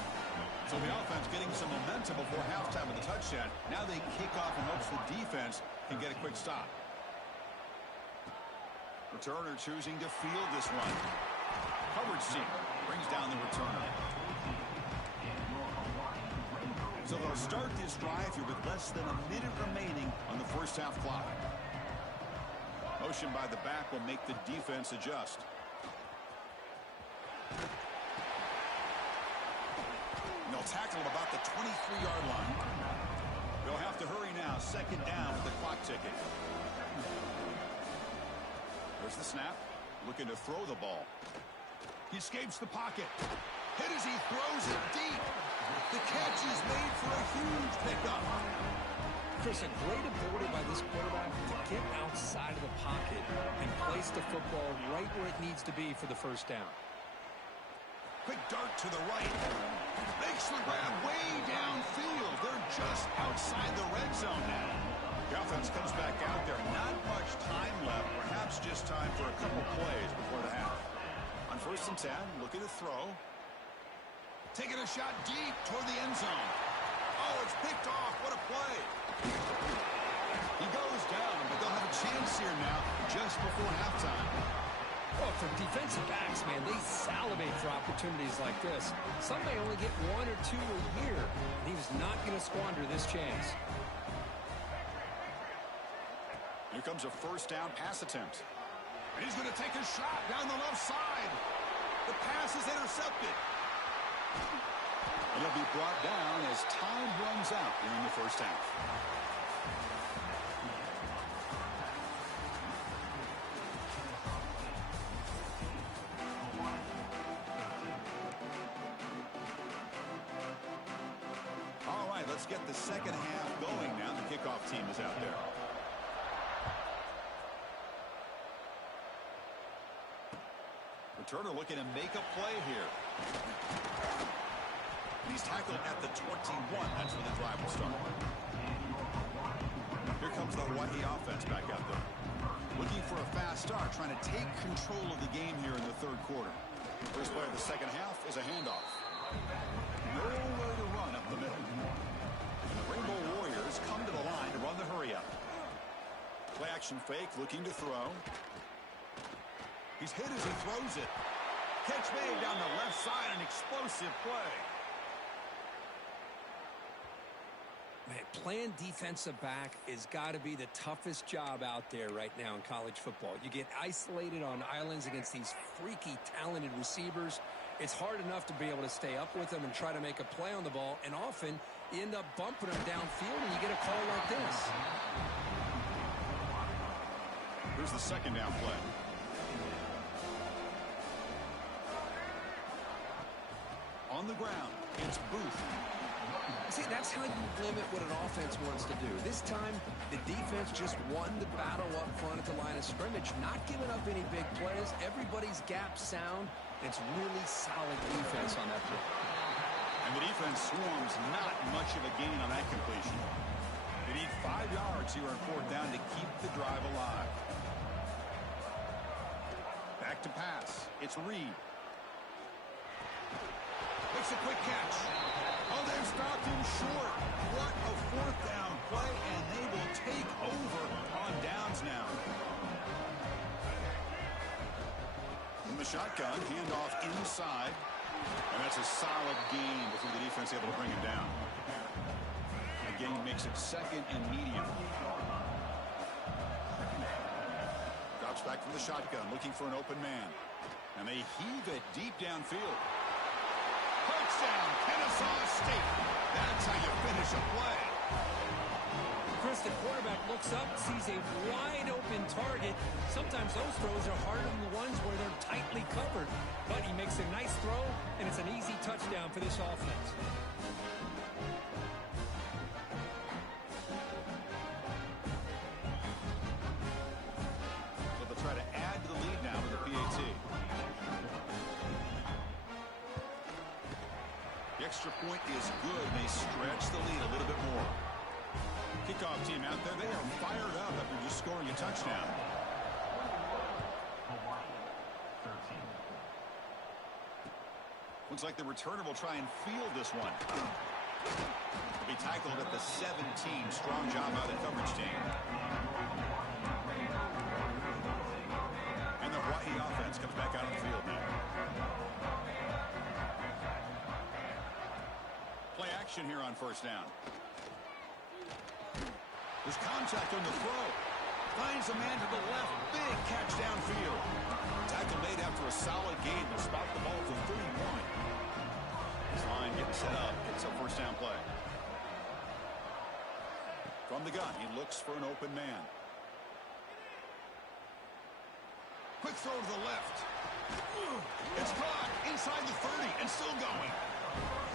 So the offense getting some momentum before halftime with the touchdown. Now they kick off in hopes the defense can get a quick stop. Returner choosing to field this one. Coverage team brings down the returner. So they'll start this drive here with less than a minute remaining on the first half clock. Motion by the back will make the defense adjust. And they'll tackle at about the 23-yard line. They'll have to hurry now. 2nd down with the clock ticking. There's the snap. Looking to throw the ball. He escapes the pocket. Hit as he throws it deep. The catch is made for a huge pickup. Chris, a great ability by this quarterback to get outside of the pocket and place the football right where it needs to be for the first down. Quick dart to the right. Makes the grab way downfield. They're just outside the red zone now. The offense comes back out there. Not much time left. Perhaps just time for a couple plays before the half. On 1st and 10, looking to throw. Taking a shot deep toward the end zone. Oh, it's picked off. What a play. He goes down, but they'll have a chance here now just before halftime. Well, for defensive backs, man, they salivate for opportunities like this. Some may only get 1 or 2 a year, and he was not going to squander this chance. Here comes a first down pass attempt. And he's going to take a shot down the left side. The pass is intercepted. It'll be brought down as time runs out during the first half. All right, let's get the second half going now. The kickoff team is out there. Returner looking to make a play here. He's tackled at the 21. That's where the drive will start. Here comes the Hawaii offense back out there. Looking for a fast start, trying to take control of the game here in the 3rd quarter. First play of the second half is a handoff. Nowhere to run up the middle. And the Rainbow Warriors come to the line to run the hurry up. Play action fake, looking to throw. He's hit as he throws it. Catch made down the left side, an explosive play. Man, playing defensive back has got to be the toughest job out there right now in college football. You get isolated on islands against these freaky, talented receivers. It's hard enough to be able to stay up with them and try to make a play on the ball, and often you end up bumping them downfield and you get a call like this. Here's the 2nd down play. On the ground, it's Booth. See, that's how you limit what an offense wants to do. This time, the defense just won the battle up front at the line of scrimmage, not giving up any big plays. Everybody's gap sound. It's really solid defense on that play. And the defense swarms not much of a gain on that completion. They need 5 yards here on 4th down to keep the drive alive. Back to pass. It's Reed. The makes a quick catch. Oh, they've stopped him short. What a fourth down play, and they will take over on downs now. From the shotgun, handoff inside. And that's a solid gain before the defense able to bring him down. The gain makes it second and medium. Drops back from the shotgun, looking for an open man. And they heave it deep downfield. Touchdown, Kennesaw State. That's how you finish a play. Chris, the quarterback looks up, sees a wide-open target. Sometimes those throws are harder than the ones where they're tightly covered. But he makes a nice throw, and it's an easy touchdown for this offense. So they'll try to add to the lead now with the PAT. The extra point is good, and they stretch the lead a little bit more. Kickoff team out there, they are fired up after just scoring a touchdown. Looks like the returner will try and field this one. He'll be tackled at the 17. Strong job by the coverage team. And the Hawaii offense comes back out on the field now. Play action here on first down. There's contact on the throw. Finds a man to the left. Big catch downfield. Tackle made after a solid gain. They'll spot the ball for 31. This line getting set up. It's a first down play. From the gun, he looks for an open man. Quick throw to the left. It's caught inside the 30 and still going.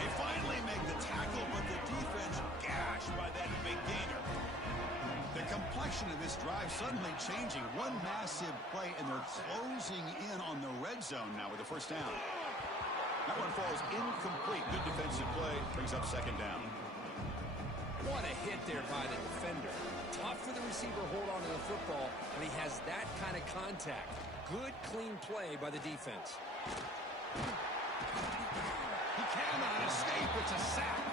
They finally make the tackle, but the defense gashed by that big gainer. The complexion of this drive suddenly changing. One massive play, and they're closing in on the red zone now with a first down. That one falls incomplete. Good defensive play. Brings up second down. What a hit there by the defender. Tough for the receiver to hold on to the football, and he has that kind of contact. Good, clean play by the defense. He cannot escape. It's a sack.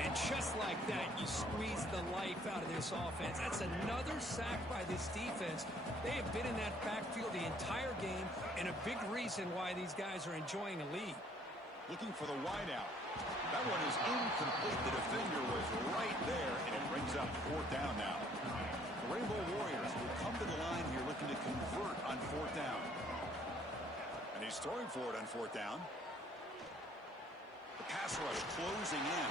And just like that, you squeeze the life out of this offense. That's another sack by this defense. They have been in that backfield the entire game, and a big reason why these guys are enjoying a lead. Looking for the wideout. That one is incomplete. The defender was right there, and it brings up fourth down now. The Rainbow Warriors will come to the line here looking to convert on fourth down. And he's throwing for it on fourth down. The pass rush closing in.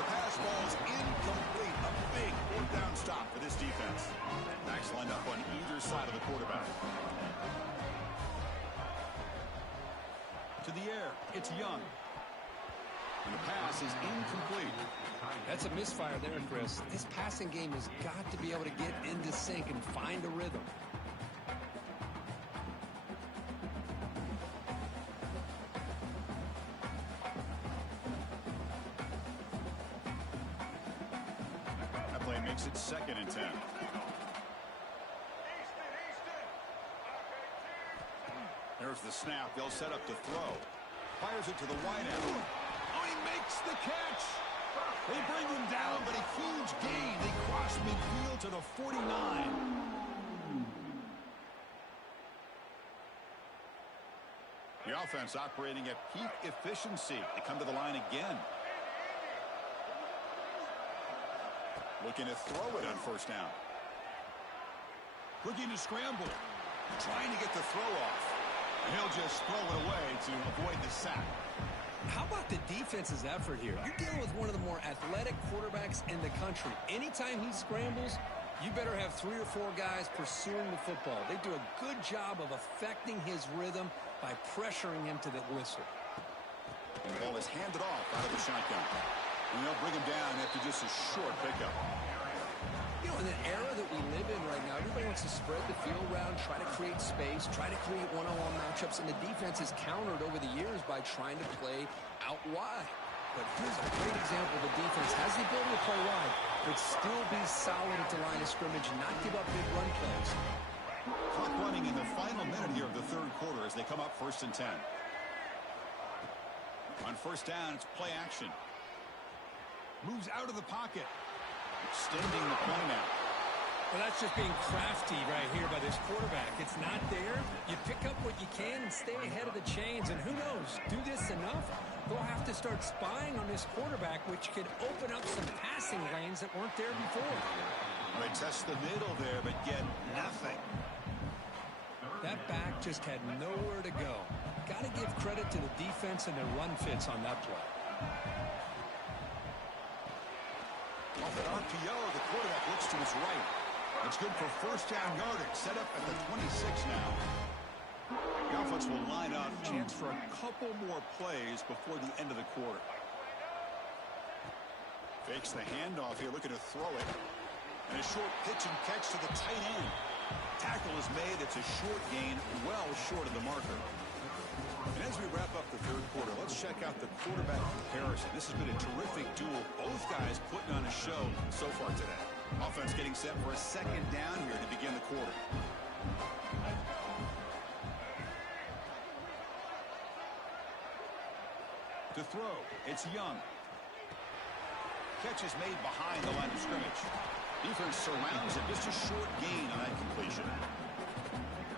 The pass ball is incomplete. A big fourth down stop for this defense. Backs lined up on either side of the quarterback. To the air, it's Young. And the pass is incomplete. That's a misfire there, Chris. This passing game has got to be able to get into sync and find a rhythm. That play makes it second and 10. There's the snap. They'll set up to throw. Fires it to the wideout. Oh, he makes the catch. They bring him down, but a huge gain. They cross midfield to the 49. The offense operating at peak efficiency. They come to the line again. Looking to throw it on first down. Looking to scramble. Trying to get the throw off. And he'll just throw it away to avoid the sack. How about the defense's effort here? You're dealing with one of the more athletic quarterbacks in the country. Anytime he scrambles, you better have 3 or 4 guys pursuing the football. They do a good job of affecting his rhythm by pressuring him to the whistle. And the ball is handed off out of the shotgun. And they'll bring him down after just a short pickup. You know, in the era that we live in right now, everybody wants to spread the field around, try to create space, try to create one-on-one matchups, and the defense has countered over the years by trying to play out wide. But here's a great example. The defense has the ability to play wide, but still be solid at the line of scrimmage and not give up big run plays. Clock running in the final minute here of the third quarter as they come up first and 10. On first down, it's play action. Moves out of the pocket. Extending the point out. Well, that's just being crafty right here by this quarterback. It's not there. You pick up what you can and stay ahead of the chains. And who knows, do this enough, they'll have to start spying on this quarterback, which could open up some passing lanes that weren't there before. They test the middle there, but get nothing. That back just had nowhere to go. Got to give credit to the defense and their run fits on that play. Off an RPO, the quarterback looks to his right. It's good for first down yardage. Set up at the 26 now. The offense will line up. Chance for a couple more plays before the end of the quarter. Fakes the handoff here, looking to throw it. And a short pitch and catch to the tight end. Tackle is made. It's a short gain, well short of the marker. And as we wrap up the third quarter, let's check out the quarterback comparison. This has been a terrific duel. Both guys putting on a show so far today. Offense getting set for a second down here to begin the quarter. To throw, it's Young. Catch is made behind the line of scrimmage. Defense surrounds it. Just a short gain on that completion.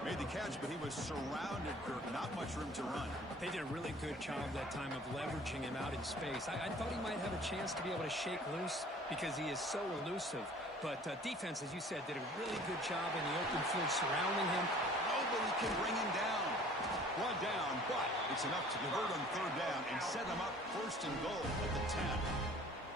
Made the catch, but he was surrounded, Kirk. Not much room to run. They did a really good job that time of leveraging him out in space. I thought he might have a chance to be able to shake loose because he is so elusive. But defense, as you said, did a really good job in the open field surrounding him. Nobody can bring him down. One down, but it's enough to convert on third down and set him up first and goal at the 10.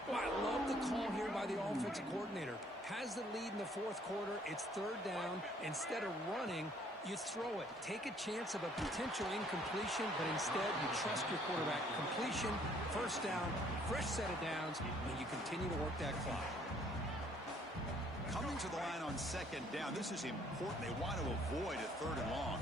Well, I love the call here by the offensive coordinator. Has the lead in the fourth quarter. It's third down. Instead of running, you throw it. Take a chance of a potential incompletion, but instead you trust your quarterback. Completion, first down, fresh set of downs, and you continue to work that clock. Coming to the line on second down, this is important. They want to avoid a third and long.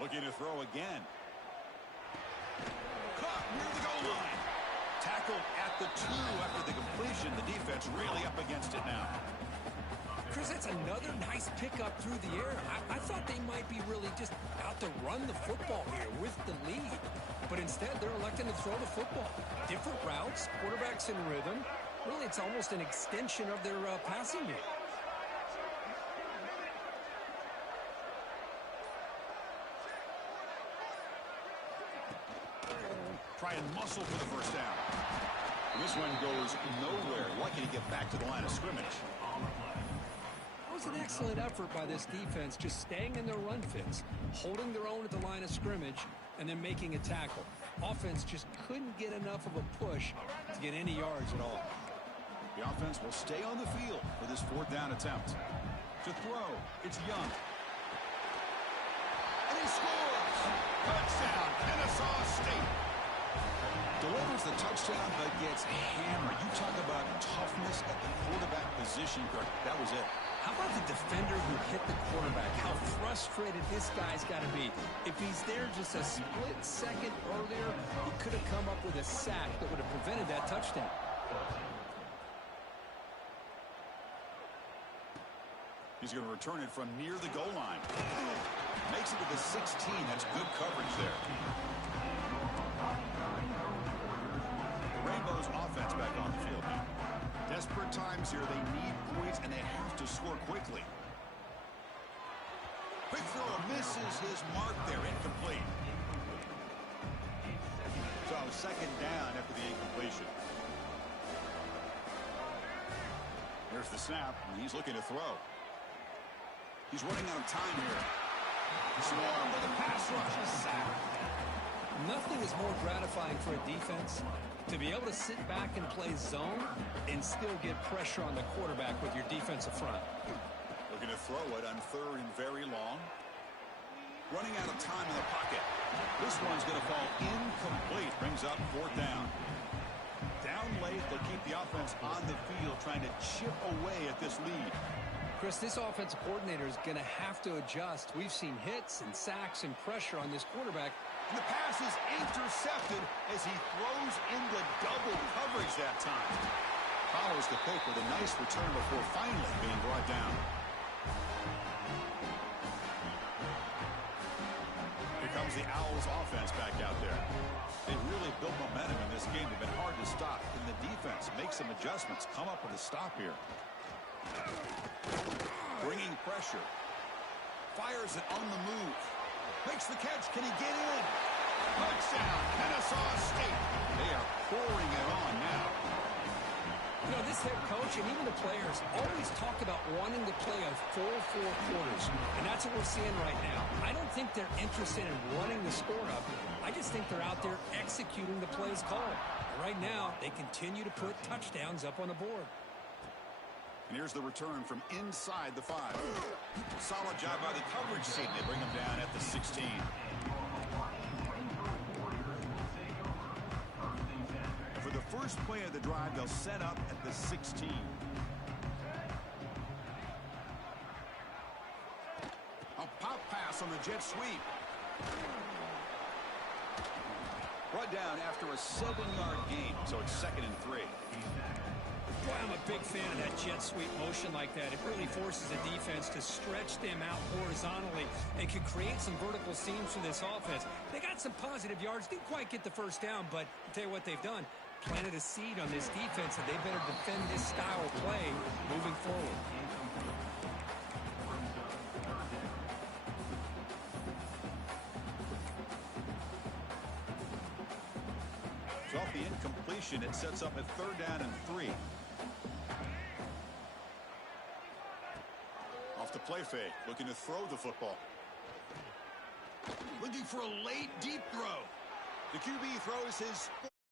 Looking to throw again. Caught near the goal line. Tackled at the 2 after the completion. The defense really up against it now. Chris, that's another nice pickup through the air. I thought they might be really just out to run the football here with the lead. But instead, they're electing to throw the football. Different routes, quarterbacks in rhythm. Really, it's almost an extension of their passing game. Try and muscle for the first down. And this one goes nowhere. Lucky to get back to the line of scrimmage. That was an excellent effort by this defense, just staying in their run fits, holding their own at the line of scrimmage, and then making a tackle. Offense just couldn't get enough of a push to get any yards at all. The offense will stay on the field for this fourth down attempt. To throw, it's Young. And he scores! Touchdown, Kennesaw State! Delivers the touchdown, but gets hammered. You talk about toughness at the quarterback position, Kirk. That was it. How about the defender who hit the quarterback? How frustrated this guy's got to be. If he's there just a split second earlier, he could have come up with a sack that would have prevented that touchdown. He's going to return it from near the goal line. Makes it to the 16. That's good coverage there. Rainbow's offense back on the field now. Desperate times here. They need points, and they have to score quickly. Quick throw misses his mark there. Incomplete. So second down after the incompletion. There's the snap, and he's looking to throw. He's running out of time here. Swarm with a pass rush. A sack. Nothing is more gratifying for a defense to be able to sit back and play zone and still get pressure on the quarterback with your defensive front. Looking to throw it on third and very long. Running out of time in the pocket. This one's going to fall incomplete. Brings up fourth down. Down late, they'll keep the offense on the field trying to chip away at this lead. Chris, this offensive coordinator is going to have to adjust. We've seen hits and sacks and pressure on this quarterback. And the pass is intercepted as he throws in the double coverage that time. Follows the pick with a nice return before finally being brought down. Here comes the Owls offense back out there. They really built momentum in this game. They've been hard to stop. And the defense makes some adjustments. Come up with a stop here. Bringing pressure. Fires it on the move. Makes the catch. Can he get in? Touchdown, Kennesaw State. They are pouring it on now. You know, this head coach and even the players always talk about wanting to play a full 4 quarters. And that's what we're seeing right now. I don't think they're interested in running the score up. I just think they're out there executing the plays called. And right now, they continue to put touchdowns up on the board. And here's the return from inside the 5. Solid job by the coverage team. They bring him down at the 16. For the first play of the drive, they'll set up at the 16. A pop pass on the jet sweep. Brought down after a 7-yard gain, so it's 2nd and 3. Boy, I'm a big fan of that jet sweep motion like that. It really forces the defense to stretch them out horizontally and can create some vertical seams for this offense. They got some positive yards, didn't quite get the first down, but I'll tell you what they've done. Planted a seed on this defense, and they better defend this style of play moving forward. So off the incompletion, it sets up at 3rd down and 3. Off the play fake, looking to throw the football. Looking for a late, deep throw. The QB throws his